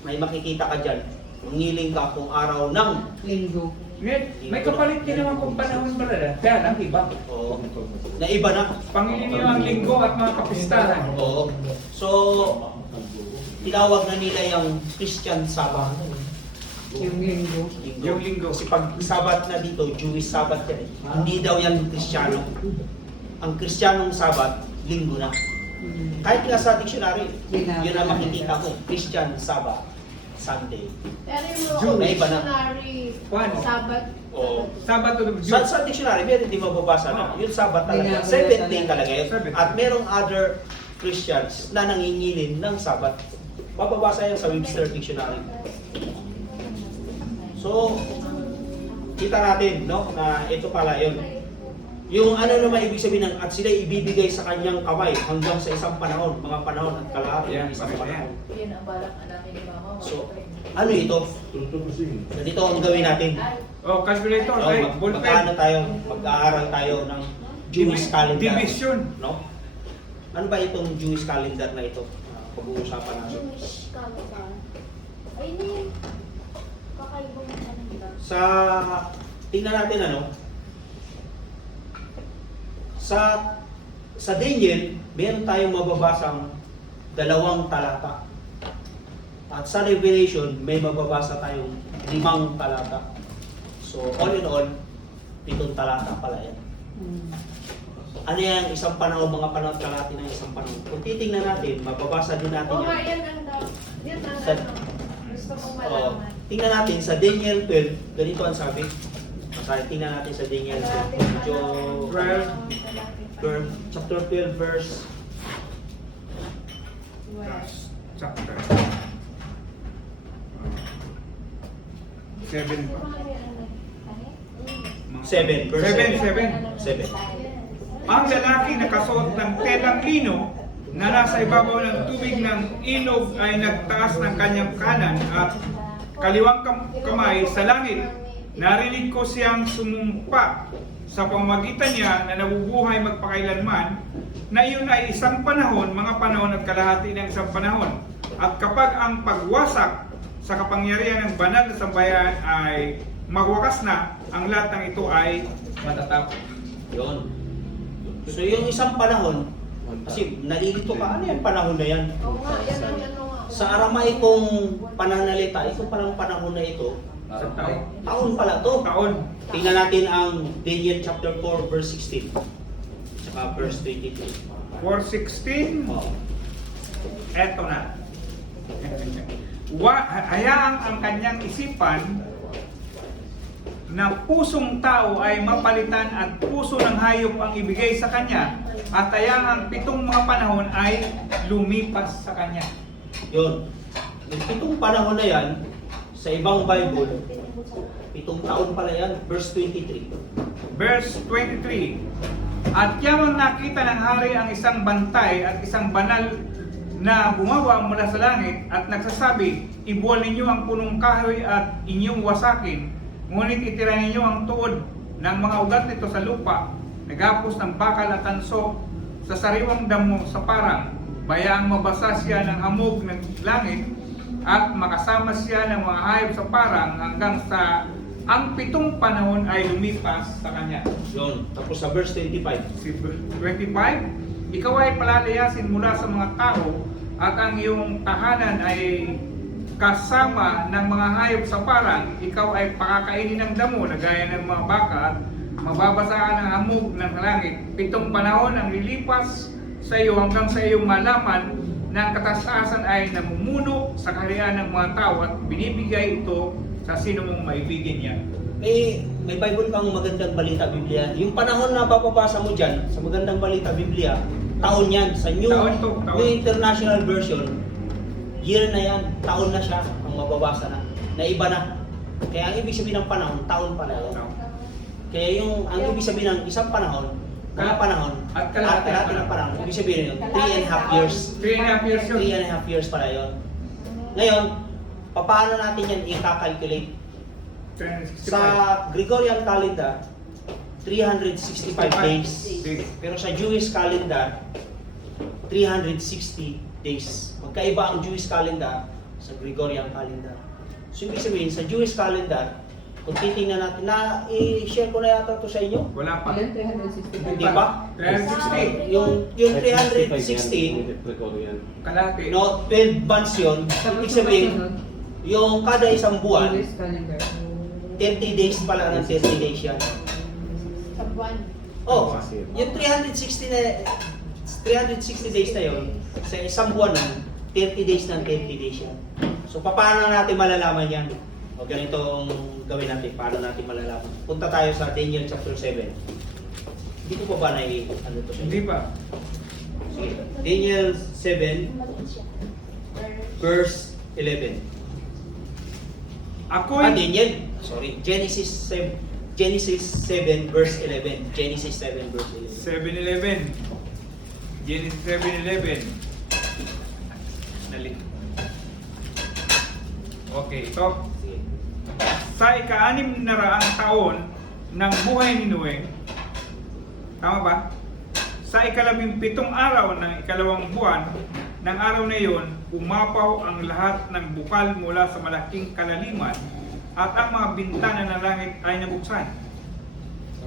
may makikita ka dyan, mangiling ka kung araw ng Linggo. May kapalit din naman kung panahon pala. Kaya lang iba. o, na iba na. Pangilin niyo ang linggo at mga kapistahan. Oo. So, tinawag na nila yung Christian Sabbath. Yung linggo. Yung linggo. Kasi pag Sabbath na dito, Jewish Sabbath yan eh. Hindi daw yan Kristiyano. Ang Kristiyanong Sabbath, linggo na. Kahit nga sa dictionary, yun ang makikita ko. Christian Sabbath, Sunday. Pero yung mga Jew, may iba na. missionary Paano? Sabbath, O, Sabbath of sa, Jews. sa dictionary, meron din mababasa na. Yung Sabbath talaga. Hindi na- Seventh day talaga yun. Seventh. At merong other Christians na nangingilin ng Sabbath. Mababasa yan sa Webster Dictionary. So, kita natin, no, na ito pala yun. Yung ano naman ibig sabihin ng at sila ibibigay sa kanyang kamay hanggang sa isang panahon, mga panahon at kalahati ng isang panahon. Yun ang balak namin ni Mama. So, ano ito? Ganito ang gawin natin. O, calculator, No, ay, magkano tayo, mag-aaral tayo ng Jewish calendar. Division. No? Ano ba itong Jewish calendar na ito? Pag-uusapan natin. Jewish calendar. Ay, hindi. Kakaibang calendar. Tingnan natin ano. Sa Daniel, meron tayong mababasang 2 talata. At sa Revelation, may mababasa tayong 5 talata. So, all in all, 7 talata pala yan. Ano yan, isang panahon, mga panahon, kalahati ng isang panahon. Kung titingnan natin, mababasa din natin Oo nga, yan. yan ang Sa- ano. Gusto kong Oh, malaman. tingnan natin sa Daniel 12, ganito ang sabi. Tingnan natin sa Daniel 12. Medyo 12, chapter 12 verse Chapter. 7 pa. 7, verse 7. 7. Ang lalaki na kasuot ng telang lino na nasa ibabaw ng tubig ng ilog ay nagtaas ng kanyang kanan at kaliwang kamay sa langit. Narinig ko siyang sumumpa sa pamamagitan niya na nabubuhay magpakailanman na iyon ay isang panahon, mga panahon at kalahati ng isang panahon. At kapag ang pagwasak sa kapangyarihan ng banal na sambayan ay magwakas na, ang lahat ng ito ay matatapos. Yun. So yung isang panahon, kasi nalilito ka, ano yung panahon na yan? Oo nga, yan ang ano nga. Sa Aramaikong pananalita, ito palang panahon na ito, Sa taon. taon pala to. Taon. Tingnan natin ang Daniel chapter 4 verse 16. Tsaka verse 23. 4:16, Oh. eto na. Hayaang ang kanyang isipan na pusong tao ay mapalitan at puso ng hayop ang ibigay sa kanya at hayaang ang 7 mga panahon ay lumipas sa kanya. Yun. Yung 7 panahon na yan, sa ibang Bible, 7 taon pala yan, verse 23. Verse 23, at yamang nakita ng hari ang isang bantay at isang banal na bumawa mula sa langit at nagsasabi, ibuwan ninyo ang punong kahoy at inyong wasakin, ngunit itira ninyo ang tuod ng mga ugat nito sa lupa, nagapos ng bakal at tanso sa sariwang damo sa parang, bayaang mabasa siya ng hamog ng langit at makasama siya ng mga hayop sa parang hanggang sa ang 7 panahon ay lumipas sa kanya. Yun. Tapos sa verse 25. Si 25, ikaw ay palalayasin mula sa mga tao at ang iyong tahanan ay kasama ng mga hayop sa parang, ikaw ay pakakainin ng damo na gaya ng mga baka at mababasaan ng hamog ng langit. 7 panahon ang lilipas sa iyo hanggang sa iyong malaman na ang kataasan ay namumuno sa kaharian ng mga tao at binibigay ito sa sino mong maibigin niya. May Bible kang magandang balita Biblia. Yung panahon na papabasa mo dyan, sa magandang balita Biblia, taon yan. Sa New, Taon to, taon. New International Version, year na yan, taon na siya ang mababasa na. Na iba na. Kaya ang ibig sabihin ng panahon, taon pala yun. Kaya ang ibig sabihin ng isang panahon, mga panahon, At at kalahati kalahati ng panahon, ibig sabihin yun, 3.5 years. 3.5 years yun. 3.5 years pala yun. Ngayon, paano natin yan i-calculate? Sa Gregorian calendar, 365 days. Pero sa Jewish calendar, 360 days. Magkaiba ang Jewish calendar sa Gregorian calendar. So, ibig sabihin, sa Jewish calendar, kung titingnan natin, i-share ko na yata ito sa inyo. Wala pa. Ilan? 360. Di ba? 360. Yung 360, Kalahati. no, 12 months yun. Ibig sabihin, yung kada isang buwan, Jewish calendar. 30 days pala ng 30 days yan. Sa buwan. Oh, yung 360 days na yun, sa isang buwan nun, 30 days ng 30 days yan. So, paano natin malalaman yan? O ganitong gawin natin? Paano natin malalaman? Punta tayo sa Daniel chapter 7. Hindi ko pa ba ano to sa Hindi pa. Sige. Daniel 7 Maliit siya. verse 11. Ako'y Daniel. Sorry. Genesis 7 verse 11. Genesis 7 verse 11. 7:11. Genesis 7:11. Nalik. Okay, ito. Sige. Sa ika-6 na raang taon ng buhay ni Noe, tama ba? Sa ika-17 araw ng ika-2 buwan ng araw na iyon, umapaw ang lahat ng bukal mula sa malaking kalaliman at ang mga bintana ng langit ay nabuksan.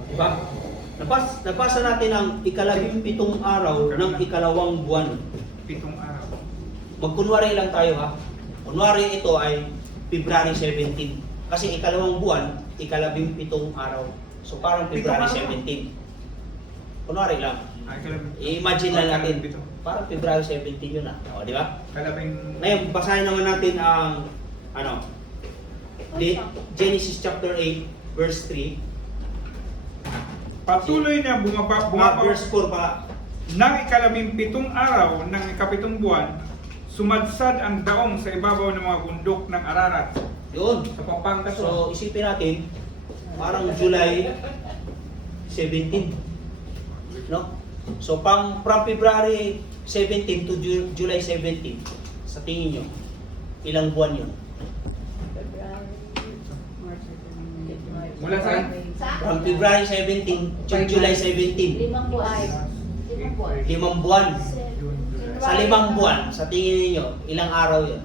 Diba? Nabasa natin ang ika-17 araw ng ika-2 buwan. 7 araw. Magkunwari lang tayo ha. Kunwari ito ay February 17. Kasi ika-2 buwan, ika-17 araw. So parang February 17. Kunwari lang. Ay, ika-17. I-imagine lang natin. Ika-17. Parang February 17 yun ah. O, di ba? Kalabing Ngayon, basahin naman natin ang Genesis chapter 8 verse 3. patuloy na bumabaw Verse 4 pa. ng ika-17 araw ng ika-7 buwan, sumadsad ang daong sa ibabaw ng mga bundok ng Ararat Yun. sa Pampanga. So, isipin natin, parang July 17. No? So, from February 17 to July 17, sa tingin nyo, ilang buwan yun? Mula saan? From February 17 to July 17, 5 buwan. 5 buwan. 5 buwan. Sa 5 buwan, sa tingin niyo ilang araw yun?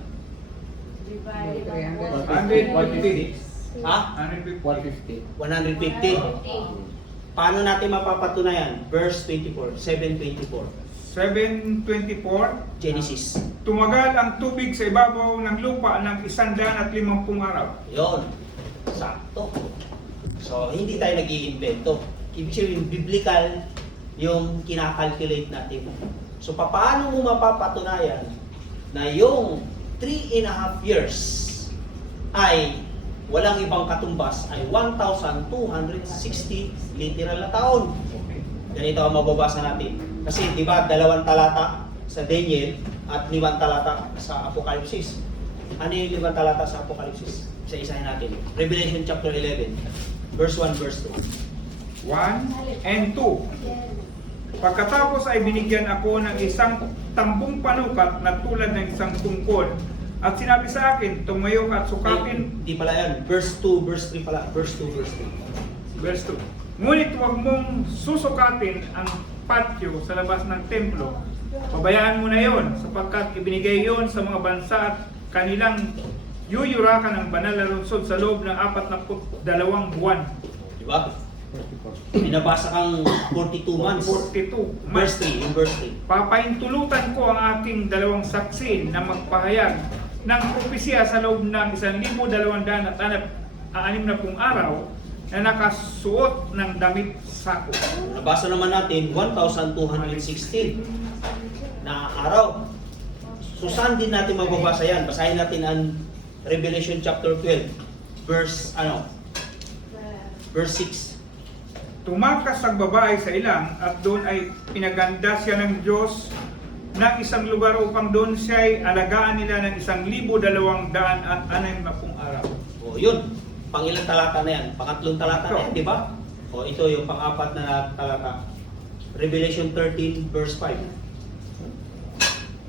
150. Ha? 150. 150. Paano natin mapapatunayan? Verse 24, 7:24. 7:24. Genesis. Tumagal ang tubig sa ibabaw ng lupa ng 150 araw. Yon. Sakto. So, hindi tayo nag-iimbento. Ibig sabihin, biblical yung kinakalculate natin. So, paano mo mapapatunayan na yung 3.5 years ay walang ibang katumbas ay 1,260 literal na taon. Ganito ang mababasa natin. Kasi, di ba, 2 talata sa Daniel at 5 talata sa Apocalypse. Ano yung 5 talata sa Apocalypse? Isa-isahin natin. Revelation chapter 11, verse 1, verse 2. 1 and 2. Pagkatapos ay binigyan ako ng isang tambong panukat na tulad ng isang tungkod at sinabi sa akin, tumayo ka at sukatin. Di pala yan. Verse 2, verse 3 pala. Verse 2, verse 3. Verse 2. Ngunit huwag mong susukatin ang patio sa labas ng templo. Pabayaan mo na yon sapagkat ibinigay yon sa mga bansa at kanilang yuyurakan ng banal na lungsod sa loob ng 42 buwan. Di ba? Binabasa kang 42 months. 42. Verse 3, yung verse 3. Papahintulutan ko ang aking 2 saksi na magpahayag ng propesya sa loob ng 1,260 araw na nakasuot ng damit sako. Nabasa naman natin 1,216 na araw. So saan din natin mababasa yan? Basahin natin ang Revelation chapter 12, verse verse 6. Tumakas ang babae sa ilang at doon ay pinaganda siya ng Diyos ng isang lugar upang doon siya ay alagaan nila ng 1,260 araw. O yun, pangilang talata na yan? Pangatlong talata na yan, di ba? O ito yung pang-apat na talata. Revelation 13, verse 5.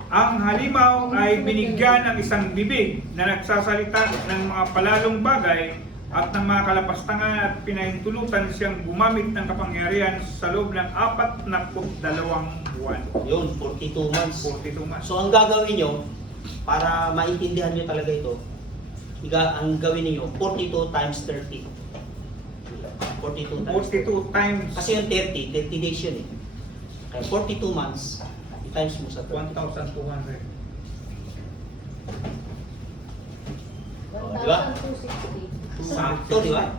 Ang halimaw ay binigyan ng isang bibig na nagsasalita ng mga palalong bagay at ng mga kalapastangan at pinahintulutan siyang gumamit ng kapangyarihan sa loob ng 42 buwan. Yun, 42 months. 42 months. So ang gagawin nyo, para maintindihan nyo talaga ito, ang gawin niyo 42 times 30. 42 times 42 times Kasi yung 30 days yun eh. Kaya 42 months, i-times mo sa 30. 1,200. Di ba? 1,260. Sakto, di ba?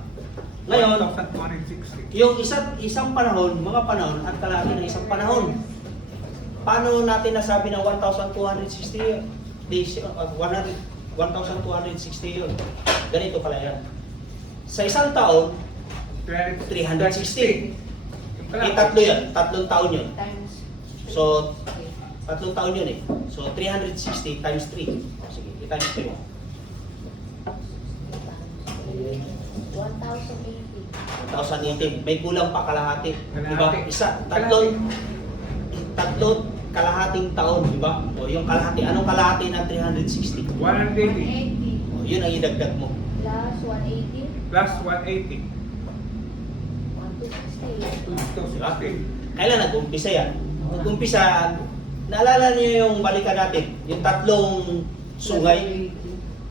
Ngayon, 1,260. yung isang panahon, mga panahon at kalahati ng isang panahon. Paano natin nasabi na 1,260 days, 1,260 yun? Ganito pala yan. Sa isang taon, 360. Eh, tatlo yan. Tatlong taon yun. Times. So, tatlong taon yun eh. So, 360 times 3. Sige, i-times 3 mo. 1,080. 1,080. May kulang pa kalahati. Diba? Kalahati. Tatlong kalahating taon, diba? O yung kalahati. Anong kalahati ng 360? 180 O, yun ang idagdag mo. Plus 180. plus 180. 1,260. Diba? Kailan nag-umpisa yan? Nag-umpisa, naalala niyo yung balikan natin, yung tatlong sungay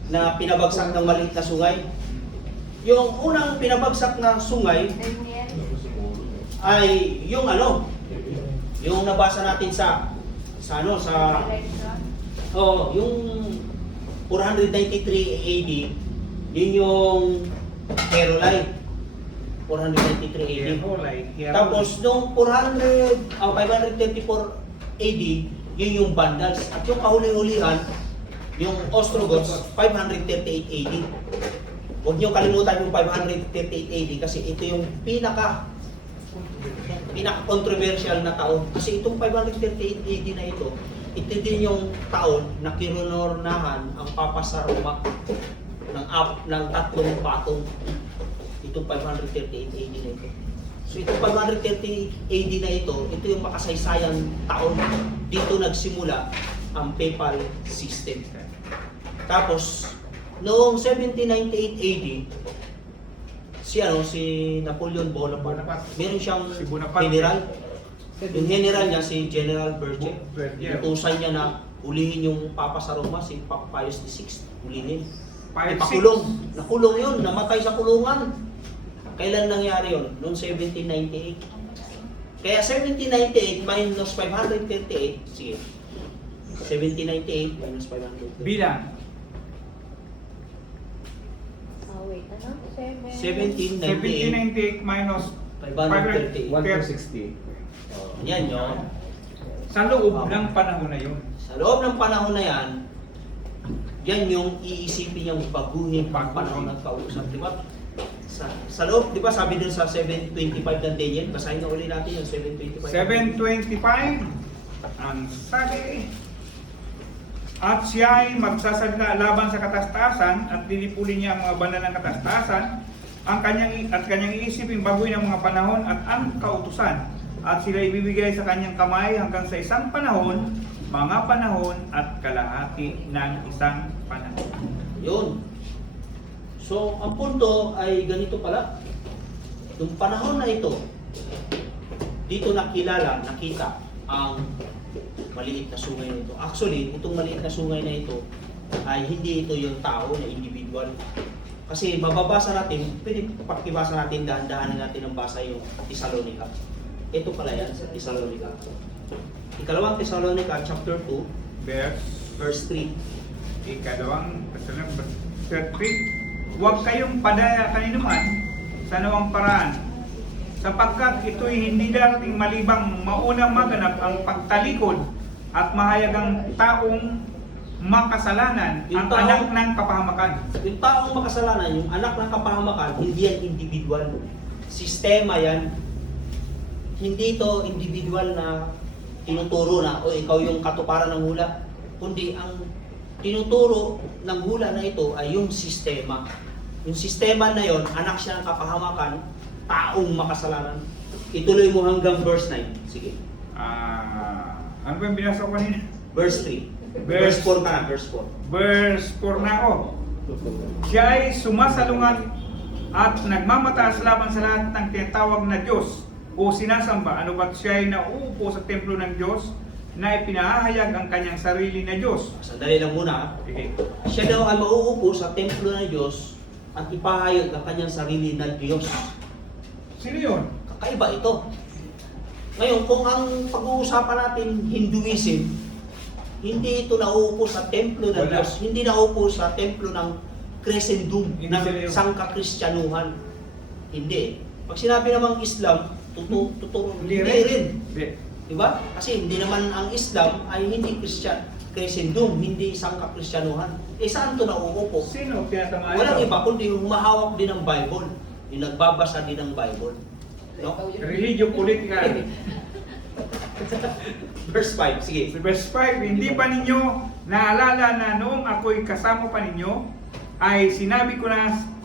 na pinabagsak ng maliit na sungay? Yung unang pinabagsak na sungay Daniel. ay yung ano, yung nabasa natin sa Election. yung 493 AD, yun yung Herolite. 493 AD. Tapos nung 534 AD, yun yung Vandals. At yung kahuling-hulihan, yung Ostrogoths, 538 AD. Huwag niyo kalimutan yung 538 AD kasi ito yung pinaka-controversial na taon. Kasi itong 538 AD na ito din yung taon na kinunornahan ang Papa sa Roma ng tatlong patong. Itong 538 AD na ito. So itong 538 AD na ito yung makasaysayang taon. Dito nagsimula ang papal system. Tapos, noong 1798 AD, si Napoleon Bonaparte, meron siyang Si Bonaparte. general. Yung general niya, si General Berger. Berger. Utusan niya na ulihin yung Papa sa Roma, si Papa Pius VI. Ulihin. Pius Ipakulong. Nakulong yun, namatay sa kulungan. Kailan nangyari yun? Noong 1798. Kaya 1798 minus 538, sige. 1798 minus 538. Bilang. Wait, ano? 1798 1798 minus 538. 160. Yan yun. Sa loob ng panahon na yun. Sa loob ng panahon na yan, yan yung iisipin niyang baguhin pag panahon ng kausap. Diba? Sa loob, di ba sabi dun sa 725 ng Daniel, basahin na uli natin yung 725. 725, ang sabi, at siya ay magsasalita laban sa katastasan at lilipulin niya ang mga banal ng katastasan kanyang iisipin baguhin ang mga panahon at ang kautusan at sila ibibigay sa kanyang kamay hanggang sa isang panahon, mga panahon at kalahati ng isang panahon. Yun. So, ang punto ay ganito pala. Yung panahon na ito, dito nakita ang maliit na sungay na ito. Actually, itong maliit na sungay na ito ay hindi ito yung tao na individual. Kasi mababasa natin, pwede pakibasa natin, dahan-dahanin natin ang basa yung Thessalonica. Ito pala yan sa Thessalonica. Ikalawang Thessalonica, chapter 2, verse 3. Ikalawang verse 3. Huwag kayong padaya kaninuman sa anumang paraan, sapagkat ito'y hindi darating malibang maunang maganap ang pagtalikod at mahayagang taong makasalanan, ang anak ng kapahamakan. Yung taong makasalanan, yung anak ng kapahamakan, hindi yan individual. Sistema yan. Hindi ito individual na tinuturo na, o ikaw yung katuparan ng hula. Kundi ang tinuturo ng hula na ito ay yung sistema. Yung sistema na yon, anak siya ng kapahamakan, taong makasalanan. Ituloy mo hanggang verse 9. Sige. Ano ba yung binasa ko kanina? Verse 3. Verse 4 ka na, verse 4. Verse 4 na ako. Siya ay sumasalungat at nagmamataas laban sa lahat ng tinatawag na Diyos o sinasamba. Ano ba't siya ay nauupo sa templo ng Diyos na ipinahahayag ang kanyang sarili na Diyos? Sandali lang muna. Sige. Siya daw ay mauupo sa templo ng Diyos at ipahayag ang kanyang sarili na Diyos. Sino yun? Kakaiba ito. Ngayon, kung ang pag-uusapan natin Hinduism, hindi ito nauupo sa templo ng Wala. Diyos, hindi nauupo sa templo ng Christendom, Hindi ng sila yun. sangka-Kristyanuhan. Hindi. Pag sinabi namang Islam, tuturo, Hindi hindi rin. rin. Hindi. Diba? Kasi hindi naman ang Islam ay hindi Christian. Christendom, hindi sangka-Kristyanuhan. Saan ito nauupo? Sino pinatamaan Walang ito? iba kundi humahawak din ng Bible. Yung nagbabasa din ng Bible. No? Religio political. Verse 5, sige. Verse 5, hindi pa ninyo naalala na noong ako'y kasama pa ninyo, ay sinabi ko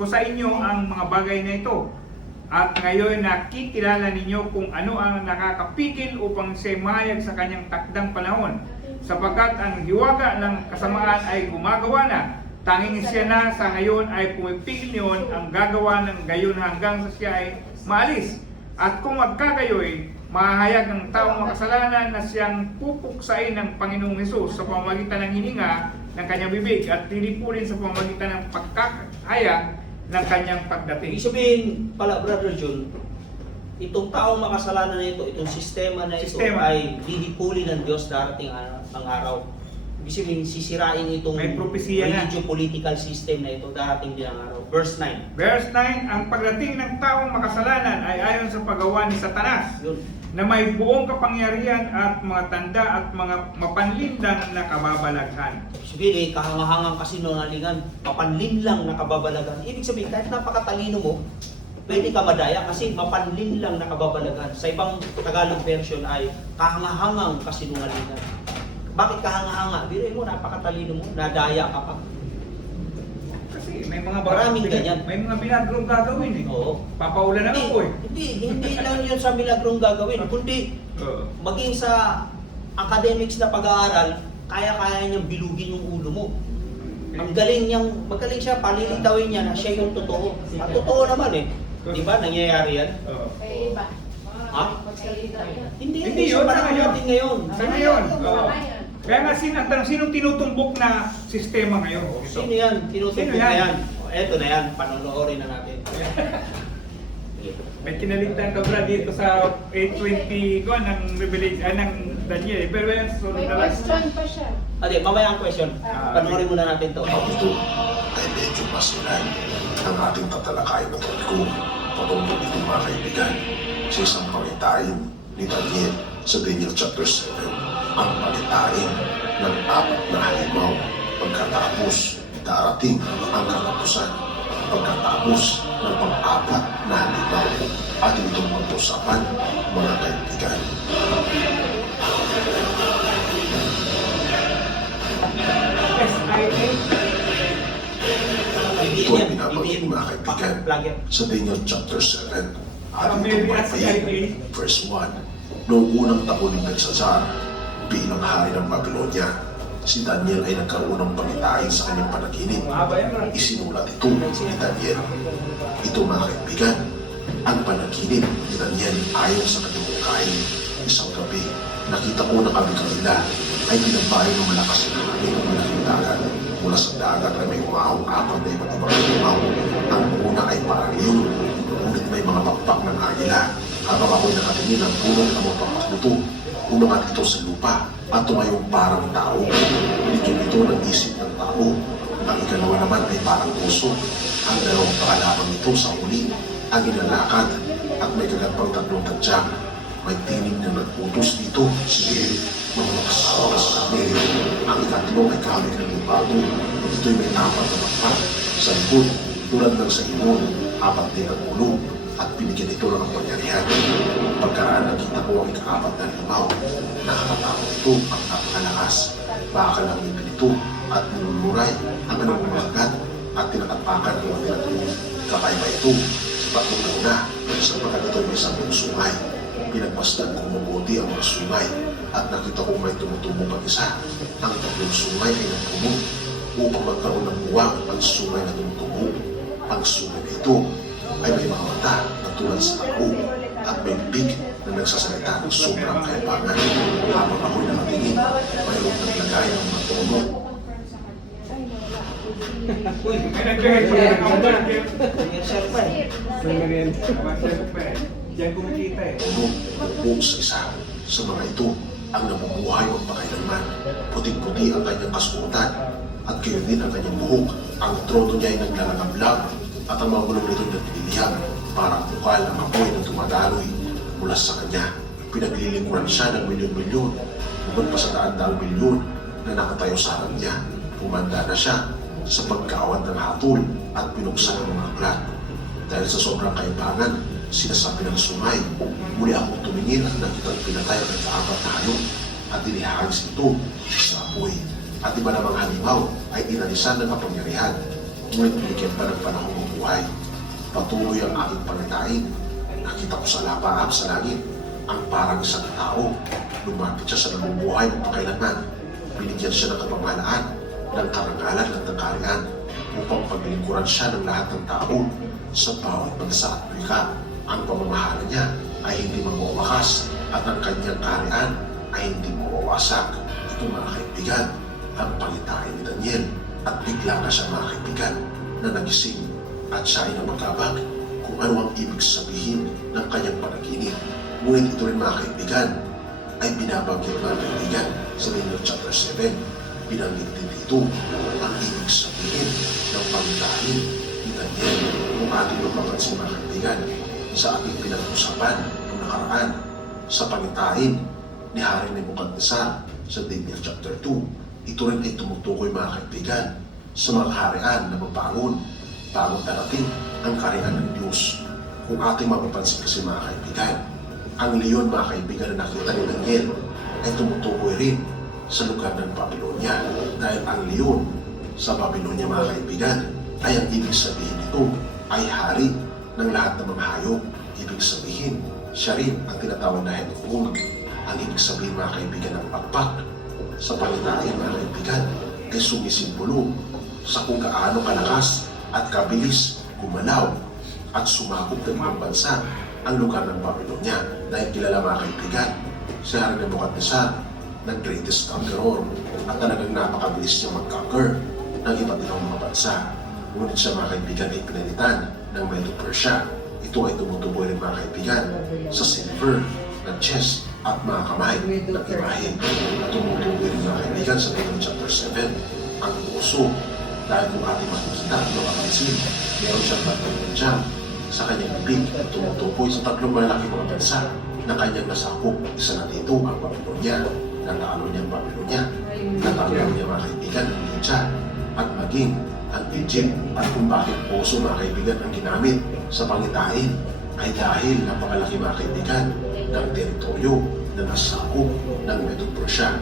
sa inyo ang mga bagay na ito. At ngayon nakikilala ninyo kung ano ang nakakapigil upang siya mayag sa kanyang takdang panahon. Sapagkat ang hiwaga ng kasamaan ay gumagawa na, tanging siya na sa ngayon ay pumipigil niyon ang gagawa ng gayon hanggang sa siya ay maalis. At kung magkagayoy, mahayag ng taong makasalanan na siyang pupuksain ng Panginoong Hesus sa pamamagitan ng hininga ng kanyang bibig at lilipulin sa pamamagitan ng pagkakahayag ng kanyang pagdating. Ibig sabihin pala, Brother John, itong taong makasalanan na ito, itong sistema na ito Sistema. ay lilipulin ng Diyos darating ang araw. Ibig sabihin, sisirain itong May propesya na. religio-political system na ito darating din ang araw. Verse 9. Verse 9, ang pagdating ng taong makasalanan ay ayon sa paggawa ni Satanas, Yun. na may buong kapangyarihan at mga tanda at mga mapanlindang na kababalaghan. Ibig sabihin, kahangahangang kasinungalingan, mapanlinlang na kababalagan. Ibig sabihin, kahit napakatalino mo, pwede ka madaya kasi mapanlinlang na kababalagan. Sa ibang Tagalog version ay kahangahangang kasinungalingan. Bakit kahangahanga? Biruin mo, napakatalino mo, nadaya ka pa. Kasi may mga Maraming ganyan. may mga binagrong gagawin eh. Oo. Papaulan na ako eh. Hindi lang yun sa milagrong gagawin, kundi Oo. maging sa academics na pag-aaral, kaya-kaya niyang bilugin yung ulo mo. Magaling siya, palilitawin niya na siya yung totoo. At totoo naman eh. Di ba? Nangyayari yan. Oo. Kaya iba. Ha? Hindi Hindi yun, sa sa panahon ngayon. natin ngayon. Sa ngayon. Oo. Kaya nga sinong tinutumbok na sistema ngayon? Ito. Sino yan? Tinutumbok Sino na yan? yan. Eto na yan, panonoorin na natin. May kinaligtan ka ba dito sa 8:20 ko ng Revelation, ng Daniel eh. Pero yan, sunod May na lang. question pa siya. Ate, mamaya ang question. Panoorin muna natin to. Ito ay medyo masilan ang ating tatalakayin na tungkol patungkol ito mga kaibigan sa isang pangitain ni Daniel sa Daniel chapter 7, ang pangitain ng 4 na halimaw. Pagkatapos darating ang katapusan, pagkatapos ng pang-4 na halimaw. Ating itong pag-usapan mga kaibigan. Ito ay binabanggit mga kaibigan Plug-in. sa Daniel chapter 7 at Ang itong Mary at pagpayin, verse 1. Noong unang taon ni Belshazzar bilang hari ng Babylonia, si Daniel ay nagkaroon ng pangitain sa kanyang panaginip. Isinulat ito ni Daniel. Ito mga kaibigan, ang panaginip ni Daniel ayon sa kanyang bukain. Isang gabi, nakita ko na kabigla ay binabayo ng malakas na hangin ng malaking dagat. Mula sa dagat ay may umahong 4 na iba't ibang halimaw. Ang una ay parang leon, ngunit may mga pakpak ng agila. Habang ako'y nakatingin ang punong ng mga pakpak nito, umangat ito sa lupa at tumayong parang tao. Ito ng isip ng tao. Ang ikalawa naman ay parang puso. Ang dalawang pakalabang nito sa huli, ang inalakad at may kagapang 3 tadyang. May tinig na nagputos dito, sige, mga makasawa sa amin. Ang ikatlo ay gamit ng libato. Ito'y may 4 na magpat sa likod, tulad ng sa imon, 4 din ang ulo, at binigyan ito ng pangyarihan. Pagkaraan nakita ko ang ika-4 na limaw, nakakatakot ito ang napakalakas. Bakal ang ngipin ito at niluluray ang anong umagat at tinatapakan ng mga tinatulog. Kakaiba ito sa patong na sapagkat ito ay isang sungay. Pinagmasdan kong mabuti ang mga sungay at nakita kong may tumutubong pag-isa. Ang 3 sungay ay nagpumo upang magkaroon ng buwang ang sungay na tumutubo. Ang sungay nito ay may mga mata na tulad sa tao at may big na nagsasalita ng sobrang kayabangan. Habang ako'y nakatingin, mayroong naglagay ng mga tono. Uy, May nag-rehearsal ng mga rehearsal pa eh. Diyan kumikita eh. Tono ng sa isa. Sa mga ito, ang namumuhay o pakailanman. Puting-puti ang kanyang kasuotan at gayon din ang kanyang buhok. Ang trono niya ay naglalagablag at ang mga gulong nito nagpilihang parang bukal ang apoy na tumadaloy mula sa kanya. Pinaglilingkuran siya ng milyon-milyon, hanggang pa sa 100 milyon na nakatayo sa harap niya. Pumanda na siya sa pagkaawat ng hatol at pinuksan ng mga aklat. Dahil sa sobrang kaibangan, sinasabi ng sungay, muli akong tumingin at nakitang pinatay ang ikaapat na hayop at inihagis ito sa apoy. At iba namang halimaw ay inalisan ng kapangyarihan, ngunit binigyan pa ng panahong mabuhay. Patuloy ang aking pangitain. Nakita ko sa lapaap sa langit ang parang isang tao. Lumapit siya sa namumuhay ng pakailanman. Binigyan siya ng kapamahalaan, ng karangalan at ng kaharian upang paglingkuran siya ng lahat ng tao sa bawat bansa at wika. Ang pamamahala niya ay hindi mawawakas at ang kanyang kaharian ay hindi mawawasak. Ito mga kaibigan, ang pangitain ni Daniel. At bigla na siya mga kaibigan na nagising at siya ay napagabag kung ano ang ibig sabihin ng kanyang panaginip. Ngunit ito rin mga kaibigan ay binabanggit mga kaibigan sa Daniel chapter 7. Binanggit din dito ang ibig sabihin ng pangitain ni Daniel. Kung ating mapapansin mga kaibigan sa ating pinag-usapan noong nakaraan sa pangitain ni Hari Nebuchadnezzar sa Daniel chapter 2, ito rin ay tumutukoy mga kaibigan sa mga kaharian na mabangon bago darating ang kaharian ng Diyos. Kung ating mapapansin kasi mga kaibigan, ang leon mga kaibigan na nakita ni Daniel ay tumutukoy rin sa lugar ng Babylonia. Dahil ang leon sa Babylonia mga kaibigan ay ang ibig sabihin nito ay hari ng lahat ng mga hayop. Ibig sabihin, siya rin ang tinatawag na head of gold. Ang ibig sabihin mga kaibigan ng pakpak sa pangitain mga kaibigan ay sumisimbolo sa kung gaano kalakas at kabilis gumalaw at sumakop ng mga bansa ang lugar ng Babylonia. Dahil kilala mga kaibigan, si Hari Nebuchadnezzar ng greatest conqueror at talagang napakabilis niya mag-conquer ng iba't ibang mga bansa. Ngunit siya mga kaibigan ay pinalitan ng Medo-Persia. Ito ay tumutukoy rin mga kaibigan sa silver na chest at mga kamay ng imahen. Tumutukoy rin mga kaibigan sa Daniel chapter 7 ang puso. Dahil kung ating makikita at makapansin, meron siyang tatlong dyan sa kanyang bibig at tumutukoy sa tatlong malaki mga bansa na kanyang nasakop. Isa na dito ang Babylonia, natalo niya ang Babylonia, natalo niya mga kaibigan ang Lydia at maging ang Egypt. At kung bakit puso mga kaibigan ang ginamit sa pangitain ay dahil napakalaki mga kaibigan ng teritoryo na nasakop ng Medo-Persia.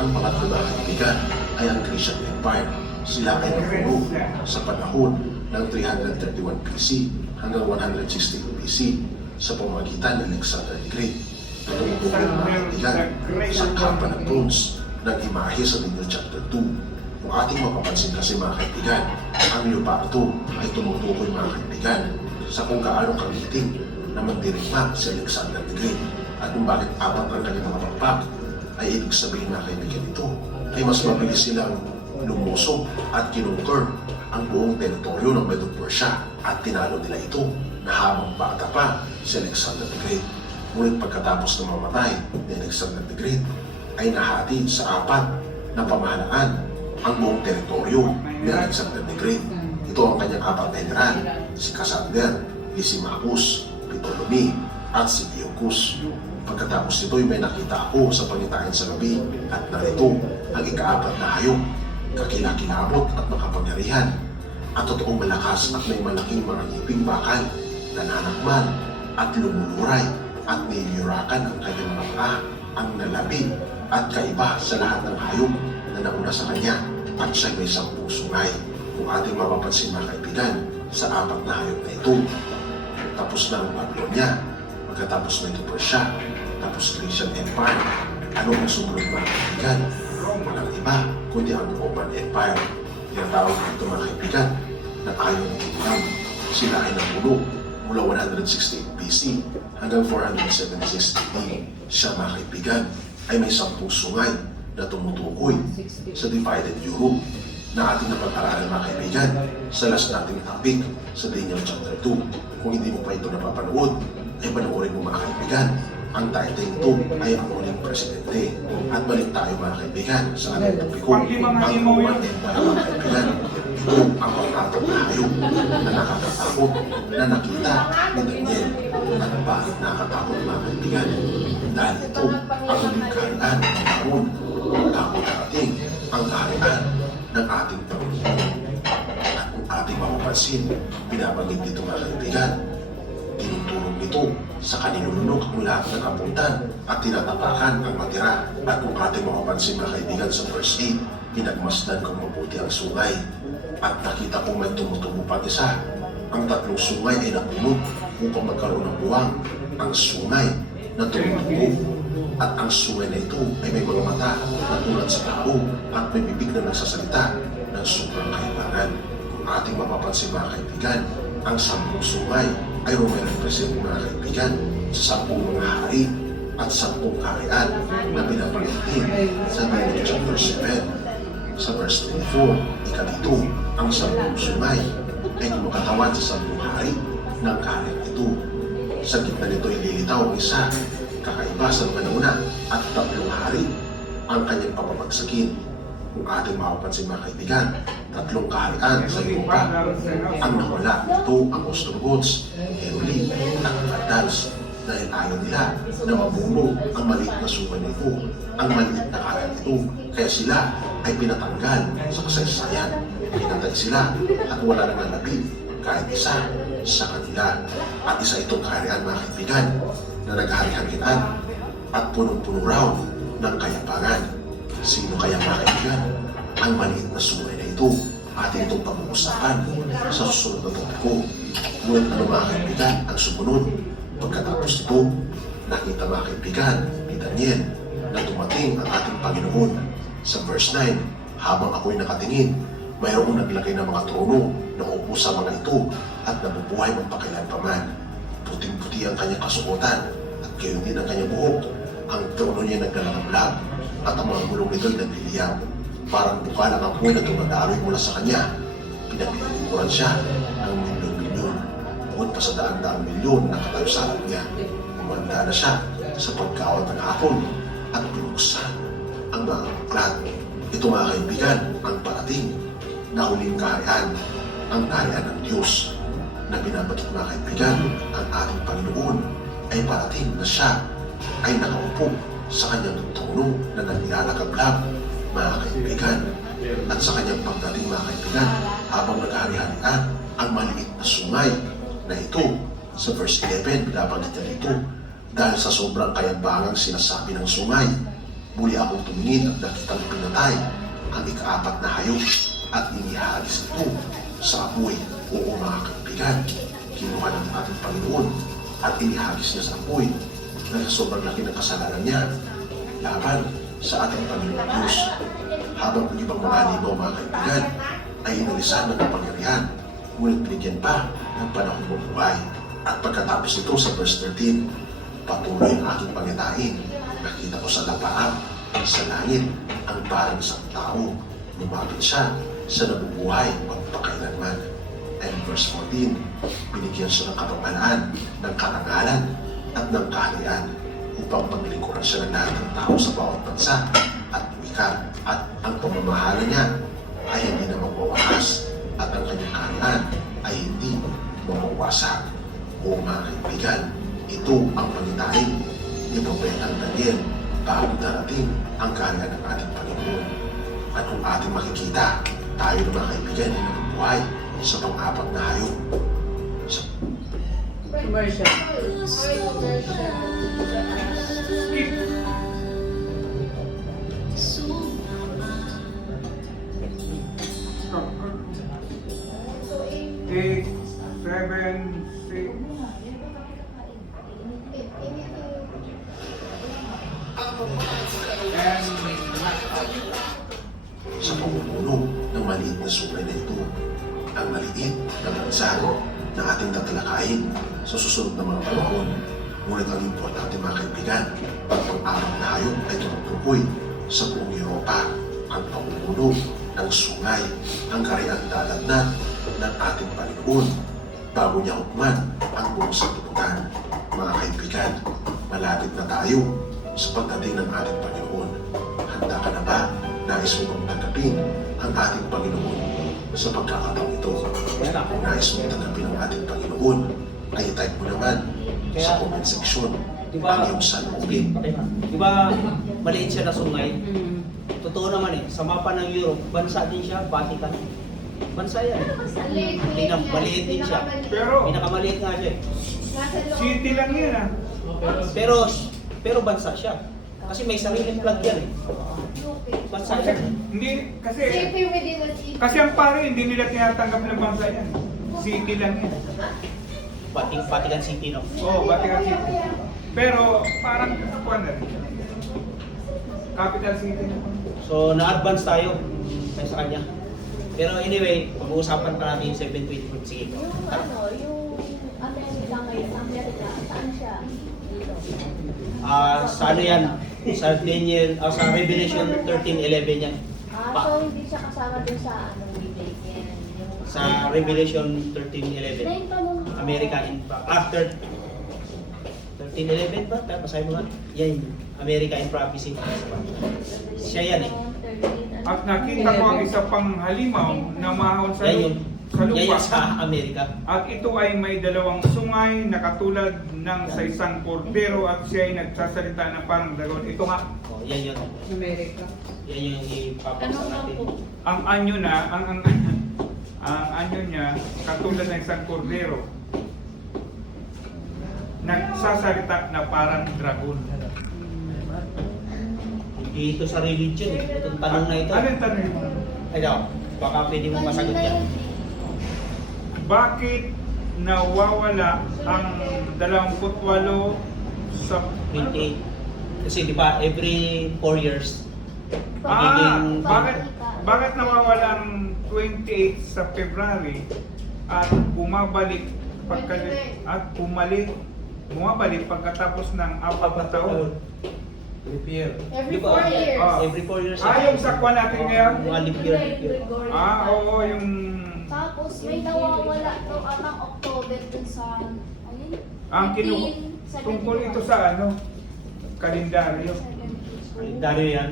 Ang pangatlo mga kaibigan ay ang Grecian Empire. Sila ay napuno sa panahon ng 331 BC hanggang 160 BC sa pamamagitan ng Alexander the Great. Tumutukoy mga kaibigan sa kapa ng bronze ng imahe sa Daniel chapter 2. Kung ating mapapansin kasi mga kaibigan, ang leopardo ay tumutukoy mga kaibigan sa kung gaano kamiting na magdirigma si Alexander the Great. At kung bakit apat ang kanyang mga pakpak, ay ibig sabihin mga kaibigan ito ay mas mabilis silang lumusok at kinungker ang buong teritoryo ng Medo-Persia at tinalo nila ito na habang bata pa si Alexander the Great. Ngunit pagkatapos na mamatay ni Alexander the Great ay nahati sa apat na pamahalaan ang buong teritoryo ni Alexander the Great. Ito ang kanyang apat na general, si Cassander, Lysimachus, Ptolemy at si Antiochus. Pagkatapos nito ay may nakita ako sa pangitain sa gabi at narito ang ikaapat na hayop, kakilakilabot at makapangyarihan at totoong malakas at may malaking mga ngiping bakal, nananakmal at lumuluray at niyurakan ang kanyang mga paa, ang nalabi at kaiba sa lahat ng hayop na nauna sa kanya at siya may 10 sungay. Kung ating mapapansin mga kaibigan, sa apat na hayop na ito, tapos na ang Babylonia, pagkatapos na ito Persia, tapos Grecian Empire. Ano ang sumunod mga kaibigan? Walang iba, kundi ang Roman Empire. Tinatawag dito mga kaibigan na ayaw ng kingdom. Sila ay napuno mula 168 BC hanggang 476 AD. Siya mga kaibigan ay may 10 sungay na tumutukoy sa divided Europe na ating napag-aralan mga kaibigan sa last nating topic sa Daniel chapter 2. Kung hindi mo pa ito napapanood, ay panoorin mo mga kaibigan. Ang title nito ay ang huling presidente. At balik tayo mga kaibigan sa ating topiko, ang Roman Empire mga kaibigan. Ito ang pang-apat na hayop na nakakatakot na nakita ni Daniel. At bakit nakakatakot mga kaibigan? Dahil ito ang huling kaharian ng taon bago darating ang kaharian ng ating Panginoon. At kung ating mapapansin, binabanggit dito mga kaibigan, tinutulong nito sa kaninunok ang lahat ng kapuntan at tinatapakan ang matira. At kung ating mapapansin mga kaibigan sa verse 8, pinagmasdan kong mabuti ang sungay at nakita kong may tumutubo pang isa. Ang tatlong sungay ay napuno upang magkaroon ng buwang. Ang sungay na tumutubo at ang sungay na ito ay may mga mata na tulad sa tao at may bibig na nagsasalita ng sobrang kailangan. Kung ating mapapansin mga kaibigan, ang 10 sungay ay rumirepresent mga kaibigan sa 10 mga hari at 10 kaharian na binabanggit din sa Daniel chapter 7. Sa verse 24, ikalito, ang 10 sungay ay kumakatawan sa 10 hari ng kaharian ito. Sa gitna nito ay lilitaw ang isa, kakaiba sa mga nauna at 3 hari ang kanyang papabagsakin. Kung ating mapapansin mga kaibigan, 3 kaharian sa Europa ang nawala. Ito ang Ostrogoths, Heruli at Vandals dahil ayaw nila na mabuno ang maliit na sungay nito, ang maliit na kaharian ito. Kaya sila ay pinatanggal sa kasaysayan. Pinatay sila at wala nang nalapit kahit isa sa kanila. At isa itong kaharian mga kaibigan na naghari-harian at punong-puno raw ng kayabangan. Sino kaya mga kaibigan ang maliit na sungay na ito? Atin itong pag-uusapan sa susunod na topiko. Ngunit ano mga kaibigan ang sumunod? Pagkatapos nito, nakita mga kaibigan ni Daniel na dumating ang ating Panginoon. Sa verse 9, habang ako'y nakatingin, mayroong naglagay ng mga trono na upo sa mga ito at nabubuhay magpakailanpaman. Puting-puti ang kanyang kasuotan at gayon din ang kanyang buhok. Ang trono niya naglalaglag at ang mga gulong nito'y nagliliyaw. Parang bukal ang apoy na tumadaloy mula sa kanya. Pinaglilingkuran siya ng milyon-milyon. Bukod pa sa daan-daang milyon na katayo sa harap niya. Umanda na siya sa pagkawat ng hapon at pinuksan ang mga aklat. Ito mga kaibigan, ang parating na huling kaharian, ang kaharian ng Diyos na binabatik mga kaibigan, ang ating Panginoon ay parating na siya ay nakaupo sa kanyang trono na naglalagablab mga kaibigan. At sa kanyang pagdating mga kaibigan, habang naghari-harian ang maliit na sungay na ito, sa verse 11, binabanggit niya dito, dahil sa sobrang kayabangang sinasabi ng sungay, muli akong tumingin at nakitang pinatay ang ika-4 na hayop at inihagis ito sa apoy. Oo mga kaibigan, kinuha ng ating Panginoon at inihagis niya sa apoy dahil sa sobrang laki ng kasalanan niya laban sa ating Panginoon Diyos. Habang ang ibang mga halimaw mga kaibigan ay inalisan ng kapangyarihan, ngunit binigyan pa ng panahon ng buhay. At pagkatapos nito sa verse 13, patuloy ang aking pangitain. Nakita ko sa lapaan, sa langit, ang parang isang tao. Lumapit siya sa nabubuhay magpakailanman. And verse 14, binigyan siya ng kapamalaan, ng karangalan, at ng kaharian upang paglingkuran siya ng lahat ng tao sa bawat bansa at wika. At ang pamamahala niya ay hindi na magwawakas at ang kanyang kaharian ay hindi mawawasak. O mga kaibigan, ito ang pangitain ni Propetang Daniel bago darating ang kaharian ng ating Panginoon. At kung ating makikita, tayo na mga kaibigan ay nabubuhay sa pang-apat na hayop. Commercial. Eight, 7, 6. And Sa pamumuno ng maliit na sungay na ito, ang maliit na bansa na ating tatalakayin sa susunod na mga panahon. Ngunit ang importante mga kaibigan, ang pang-apat na hayop ay tumutukoy sa buong Europa. Ang pamumuno ng sungay, ang kariang dalagnat ng ating Panginoon bago niya hukman ang buong sanlibutan. Mga kaibigan, malapit na tayo sa pagdating ng ating Panginoon. Handa ka na ba? Nais mo bang tanggapin ang ating Panginoon sa pagkakataong ito? Kung nais mo tanggapin ang ating Panginoon, ay type mo naman sa comment section ang iyong saloobin. Di ba maliit siya na sungay? totoo naman eh. Sa mapa ng Europe, bansa din siya, Vatican. Bansa yan. Tingnan, maliit din siya. Pero, Pinakamaliit nga siya eh. city lang yan ah. Pero bansa siya. Kasi may sariling flag yan eh. Bansa yan. Hindi, kasi ang pare, hindi nila tinatanggap ng bansa yan. City lang yan. Vatican City, no? Oo, Vatican City. Pero, parang, kuwan na rin. Capital City na. So, na-advance tayo sa kanya. Pero anyway, pag-uusapan pa natin yung 720. Sige. Yung Amerika ngayon, Amerika, saan siya? Dito. Sa ano yan? Sa Daniel, sa Revelation 13:11 yan. So hindi siya kasama dun sa bibig yan. Sa Revelation 13:11. America in after 13:11 ba? Basahin mo nga. Yan, America in prophecy. Siya yan eh. At nakita ko ang isa pang halimaw na mahon sa Yan sa yan lupa. yung sa Amerika. At ito ay may dalawang sungay na katulad ng sa isang kordero at siya ay nagsasalita ng parang dragon. Ito nga, Oh, yan yun. Amerika. Yan yung ipapaksa natin. ang anyo na, ang anyo niya katulad ng isang kordero. Nagsasalita na parang dragon. Hindi ito sa religion eh. Itong tanong na ito. Ano yung tanong? Ay daw, baka pwede mo masagot yan. Bakit nawawala ang 28 sa 28. Kasi di ba every 4 years bakit nawawala ang 28 sa February at bumabalik bumabalik pagkatapos ng 4 na taon? Every 4 years. Every 4 years. Yung sakwa natin ngayon? Mga leap year. Oo, yung Tapos may nawawala no ng October dun sa alin? ang tungkol ito sa kalendaryo. Kalendaryo yan.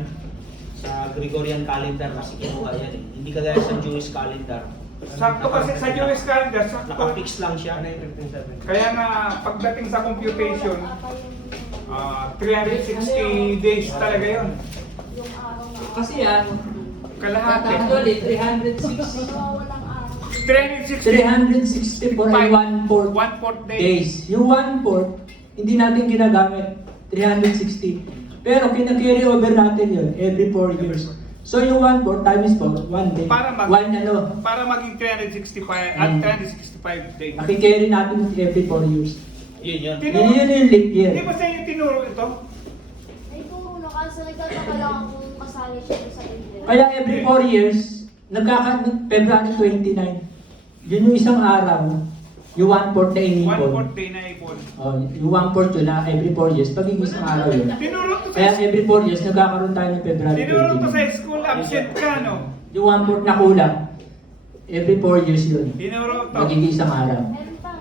Sa Gregorian calendar kasi kinuha yan eh. Hindi kagaya sa Jewish calendar. Sakto kasi sa Jewish calendar, sakto. Nakafix lang siya. Kaya nga pagdating sa computation, 360 days talaga yon. Yung araw na Kasi yan, Kalahati. actually 360. nawawalang araw. 360 364 ay 1/4 1/4 day. days. Yung 1/4, hindi natin ginagamit 360. Pero kina-carry over natin yun every 4 years. So yung 1/4 times 4, 1 day. Para Para maging 365 at 365 days. Nakikarry natin every 4 years. Yun yun. Yun yung leap year. Di ba sa inyo tinuro ito? May turo na kasi nagtataka lang kung kasali siya sa April. Kaya every 4 years, February 29. Yun yung isang araw, yung 1/4 na inipon. 1/4 day na ipon. Oh, yung 1/4 yun na every 4 years, pagiging isang araw yun. Tinuro to Kaya sa every 4 years, nagkakaroon tayo ng February Tinuro to sa 29. school, absent ka, no? Yung 1/4 na kulang, every 4 years yun. Tinuro to. Magiging isang araw. Meron pa.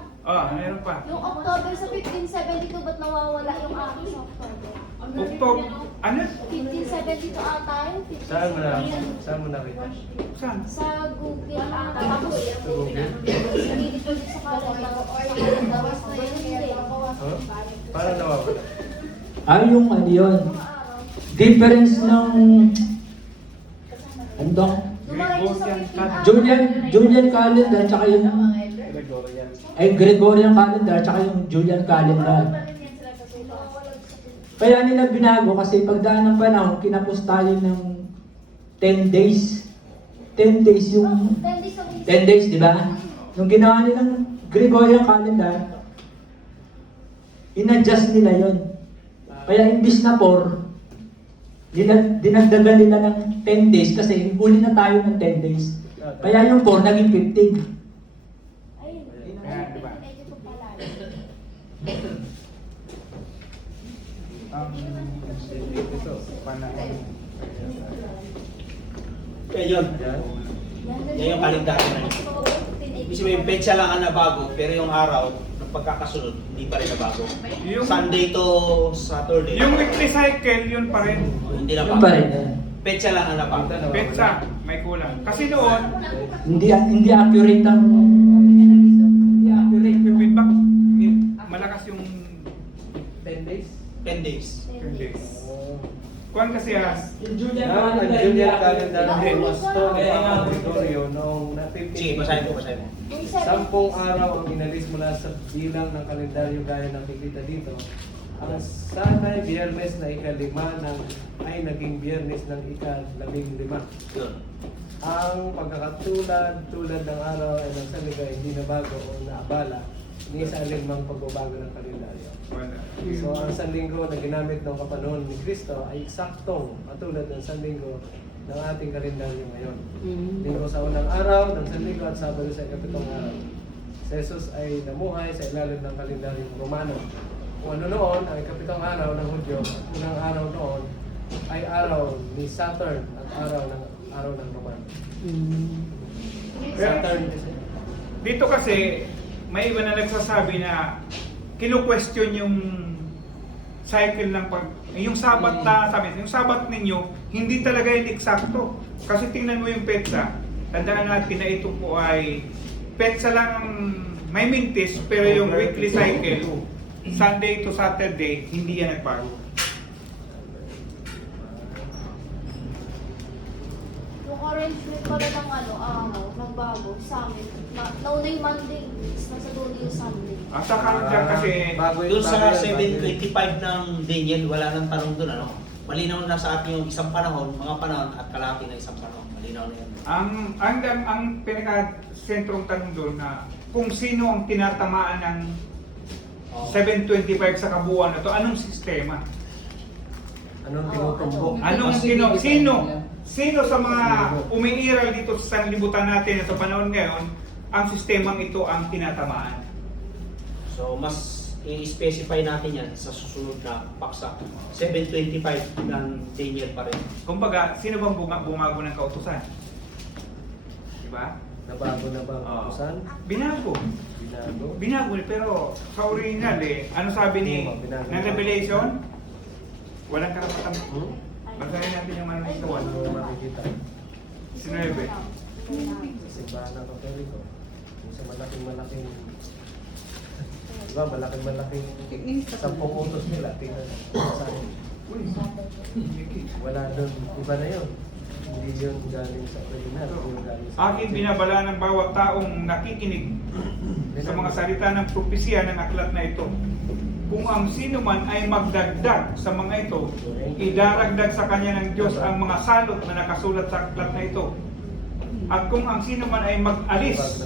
Meron pa. Yung October sa 1572, ba't nawawala yung araw sa October? October, ano? 1572 ata yun. Saan mo nakita? Saan? Sa Google ata. Tapos, sarili ko din sa calendar. Sa calendar, mas na yun din. Paano nawawala? Yung ano yun, difference ng, ano daw? Dumaray siya sa 15 Julian calendar, tsaka yung, Gregorian calendar, tsaka yung Julian calendar. Kaya nila binago kasi pagdaan ng panahon, kinapos tayo ng 10 days. 10 days yung 10 days, di ba? Nung ginawa nilang Gregorian calendar, in-adjust nila yon. Kaya imbis na 4, dinagdagan nila ng 10 days kasi huli na tayo ng 10 days. Kaya yung 4 naging 15. Ayun. Ayan, diba? Medyo ko pala. Ito, panahon. Kaya yun. Yan yung kalendaryo na yun. Ibig sabihin, petsa lang ang nabago, pero yung araw, ng pagkakasunod, hindi pa rin nabago. Yung- Sunday to Saturday. Yung weekly cycle, yun pa rin. Hindi Yun nabago. pa rin. Petsa lang ang nabago. Petsa, may kulang. Kasi noon, Hindi accurate ang hindi accurate yung feedback, malakas yung 10 days? 10 days. 10 days. Kuwan kasi Yung Julian Ang calendar, Julian hindi calendar ako- ni Pastor Kaya nga, Gregorio noong Sige, basahin mo, basahin mo. 10 araw ang inalis mula sa bilang ng kalendaryo gaya ng nakikita dito. Ang sana'y biyernes na ika-5 ay naging biyernes ng ika-15. Yun. Ang tulad ng araw ay ng saliga hindi nabago o naabala ni sa alinmang pagbabago ng kalendaryo. wala. So ang Sanlinggo na ginamit ng kapanahon ni Kristo ay eksaktong katulad ng Sanlinggo ng ating kalendaryo ngayon. Linggo sa unang araw ng Sanlinggo at Sabado sa ikapitong araw. Si Jesus ay namuhay sa ilalim ng kalendaryong Romano. Kung ano noon, ang ikapitong araw ng Hudyo at unang araw noon ay araw ni Saturn at araw ng Romano. Saturn kasi. Dito kasi, may iba na nagsasabi na kinu-question yung cycle ng yung sabat na sabi, yung sabat ninyo, hindi talaga yun eksakto. Kasi tingnan mo yung petsa. Tandaan natin na ito po ay petsa lang ang may mintis, pero yung weekly cycle, Sunday to Saturday, hindi yan nagbago. Yung orange week pala ng nagbago sa amin. Nauna yung Monday, nasa dulo yung Sunday. Ang saka dyan kasi, Doon sa 725 ng Daniel, wala nang tanong doon, ano? Malinaw na sa atin yung isang panahon, mga panahon at kalahati ng isang panahon. Malinaw na yan. ang pinaka-sentrong tanong doon na kung sino ang tinatamaan ng 725 sa kabuuan na to, anong sistema? Anong tinutumbok? Sino sa mga umiiral dito sa sanlibutan natin sa panahon ngayon, ang sistemang ito ang tinatamaan? So, mas i-specify natin yan sa susunod na paksa. 725 ng Daniel pa rin. Kumbaga, sino bang bumago ng kautusan? Diba? Nabago na ba ang utusan? Binago. Binago? Binago, pero sa original ano sabi ni Binago. ng Revelation? Walang karapatan. Hmm? Basahin natin yung ano nito. Ano makikita? 19. Sa simbahan ng Katoliko. Yung sa malaking diba, malaking 10 utos nila. Tingnan sa akin. Wala doon. Iba na yun. Hindi yun galing sa original. Hindi yun galing sa Akin binabala ng bawat taong nakikinig sa mga salita ng propesya ng aklat na ito. Kung ang sino man ay magdagdag sa mga ito, idaragdag sa kanya ng Diyos ang mga salot na nakasulat sa aklat na ito. At kung ang sino man ay mag-alis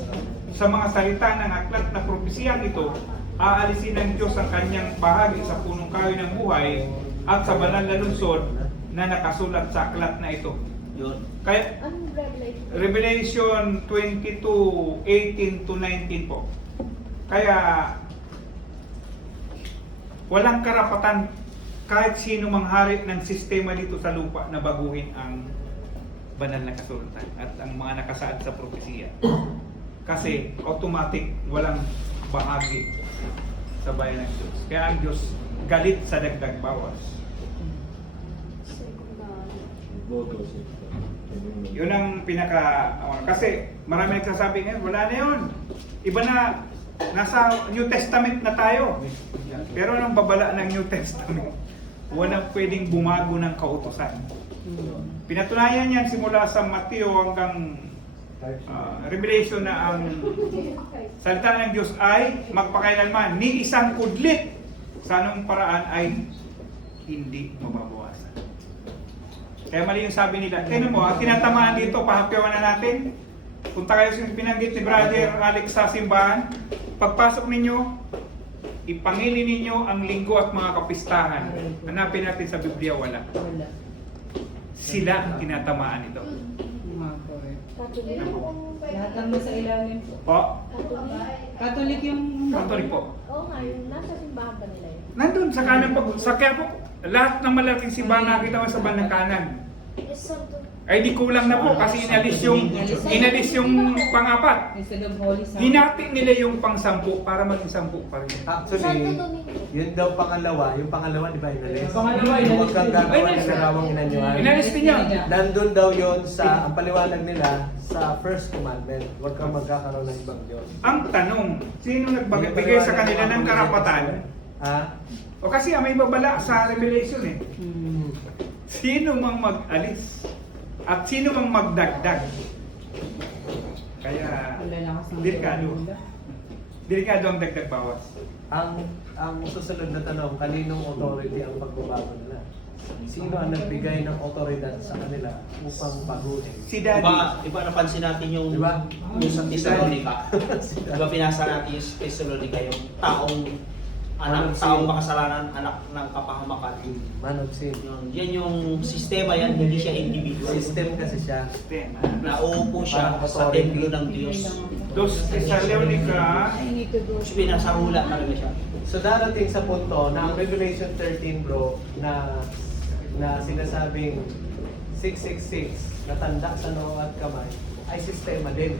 sa mga salita ng aklat na propesiyang ito, aalisin ng Diyos ang kanyang bahagi sa punong kahoy ng buhay at sa banal na lungsod na nakasulat sa aklat na ito. Yun. Kaya Anong Revelation? Revelation 22:18 to 19 po. Kaya walang karapatan kahit sino mang hari ng sistema dito sa lupa na baguhin ang banal na kasulatan at ang mga nakasaad sa propesiya. Kasi automatic walang bahagi sa bayan ng Diyos. Kaya ang Diyos galit sa dagdag bawas. Boto siya. Yun ang kasi marami nagsasabi ngayon, wala na yun. Iba na, nasa New Testament na tayo. Pero anong babala ng New Testament? Walang pwedeng bumago ng kautusan. Pinatunayan yan simula sa Mateo hanggang Revelation na ang salita ng Diyos ay magpakailanman ni isang kudlit sa anong paraan ay hindi mababawasan. Kaya mali yung sabi nila. Tignan mo, tinatamaan dito, pahapyawan na natin. Punta kayo sa pinanggit ni Brother Alex sa simbahan. Pagpasok ninyo, ipangili ninyo ang linggo at mga kapistahan. Hanapin natin sa Biblia, wala. Sila ang tinatamaan ito. Lahat ng nasa ilalim po. Po? Catholic yung... Katolik po. Oo nga, yung nasa simbahan ba nila yun? Nandun sa kanan po. Sa kaya po, lahat ng malaking simbahan nakita mo sa bandang kanan. Ay di kulang na po kasi inalis yung pang-apat. Instead of Holy Sunday. Hinati nila yung pang-sampu para maging sampu pa rin. Actually, yun daw pangalawa. Yung pangalawa, di ba, inalis? Yung pangalawa, inalis. Huwag kang gagawa Ay, ng inalis. garawang inanyuhan. Inalis din yan. Nandun daw yun sa, ang paliwanag nila, sa first commandment. Huwag kang magkakaroon ng ibang Diyos. Ang tanong, sino nagbigay sa kanila ng karapatan? Ha? O kasi may babala sa Revelation eh. sino mang mag-alis at sino mang magdagdag. Kaya delikado. Delikado ang dagdag bawas. Ang susunod na tanong, kaninong authority ang pagbabago nila? Sino ang nagbigay ng otoridad sa kanila upang baguhin? Si Daddy. Diba napansin natin yung, Diba? yung sa Thessalonica? Diba pinasa natin yung Thessalonica, yung taong makasalanan, anak ng kapahamakan. Man of sin. Yan yung sistema yan, hindi siya individual. System kasi siya. Nauupo siya sa templo ng Diyos. Dos Thessalonica. Pinasahula talaga siya. So darating sa punto na ang Revelation 13 bro na sinasabing 666 na tanda sa noo at kamay ay sistema din.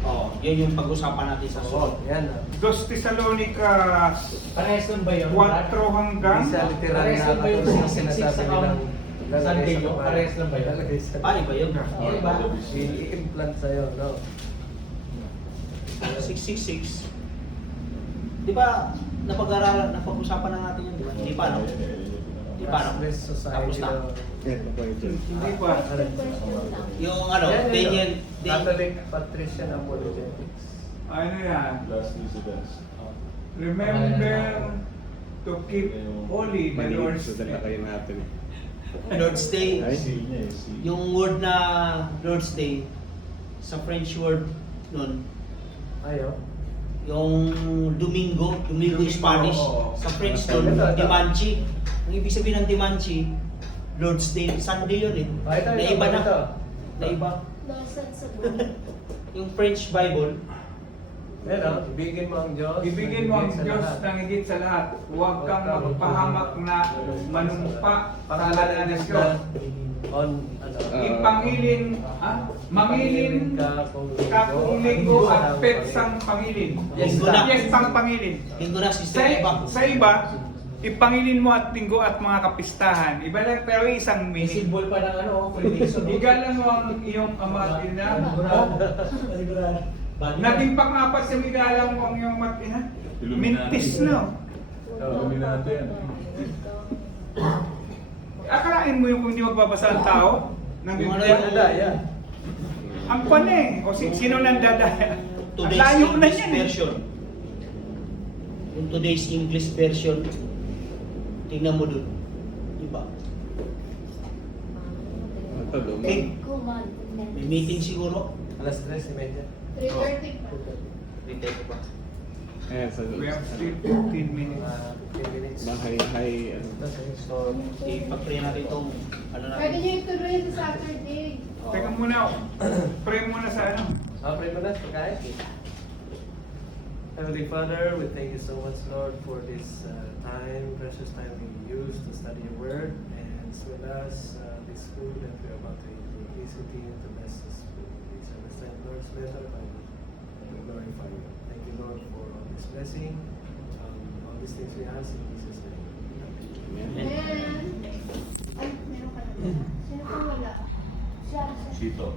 Oh, yan yung pag-usapan natin sa susunod. Yan. Dos Thessalonica Parehas nun ba yun? 4 hanggang Hindi sa literal Parehas na lang ba yung katulad ng 666 sinasabi nilang Sunday nyo? Parehas lang ba yun? lalagay sa Ah, iba yun. Iba? i-implant sa'yo, no? 666. Di ba, napag-usapan na natin yun, di ba? Hindi pa, no? Hindi pa, no? Cashless Tapos society na. daw. hindi pa. Yung ano, Daniel, Catholic Patrician Apologetics. Ano yan? Last residence. Remember to keep holy the Lord's Day. Lord's Day, Seal niya eh. Seal. yung word na Lord's Day, sa French word nun, Ayaw. yung Domingo Spanish, oo. sa French nun, Dimanche. Ang ibig sabihin ng Dimanche, Lord's Day, Sunday yun eh. Ito. Naiba na. Naiba. Lesson sa buhay. Yung French Bible, Pero, ibigin mo ang Diyos. Ibigin mo ang sa Diyos lahat. ng higit sa lahat. Huwag kang magpahamak na manumpa sa ngalan ng Diyos. On, ano, Ipangilin, mangilin kakung linggo at petsang pangilin. Linggo na. Petsang pangilin. linggo na system iba. Sa iba, ipangilin mo at linggo at mga kapistahan. Iba lang pero isang May meaning. symbol pa ng ano, Freemason. Igalan mo ang iyong ama at ina. Naging pang-apat yung igalang mo ang iyong ama at ina. Mintis na. Illuminati yan. Akalain mo yung kung hindi magbabasa ang tao? Ng Yung ano Biblia? yung- Daya. Ang pan eh. O sino nang dadaya? Ang Today's layo na English yan eh. version. Yung today's English version, tingnan mo dun. Diba? Okay. May meeting siguro. Alas 3:30. 3:30. Dito pa. We have still 15 minutes. 15 minutes. Bahay, So, Ipag-pray natin itong ano Pwede natin. nyo ituloy sa Saturday. Teka muna, pray muna sa ano. pray mo na, pagkain. Heavenly Father, we thank you so much, Lord, for this precious time we use to study your word, and as well as this food that we are about to eat. Please continue to bless this food. Please understand, Lord, better by we glorify you. Thank you, Lord, for all this blessing. All these things we ask in Jesus' name. Amen. Ay, meron ka na. Sino pa wala? Siya. Chito.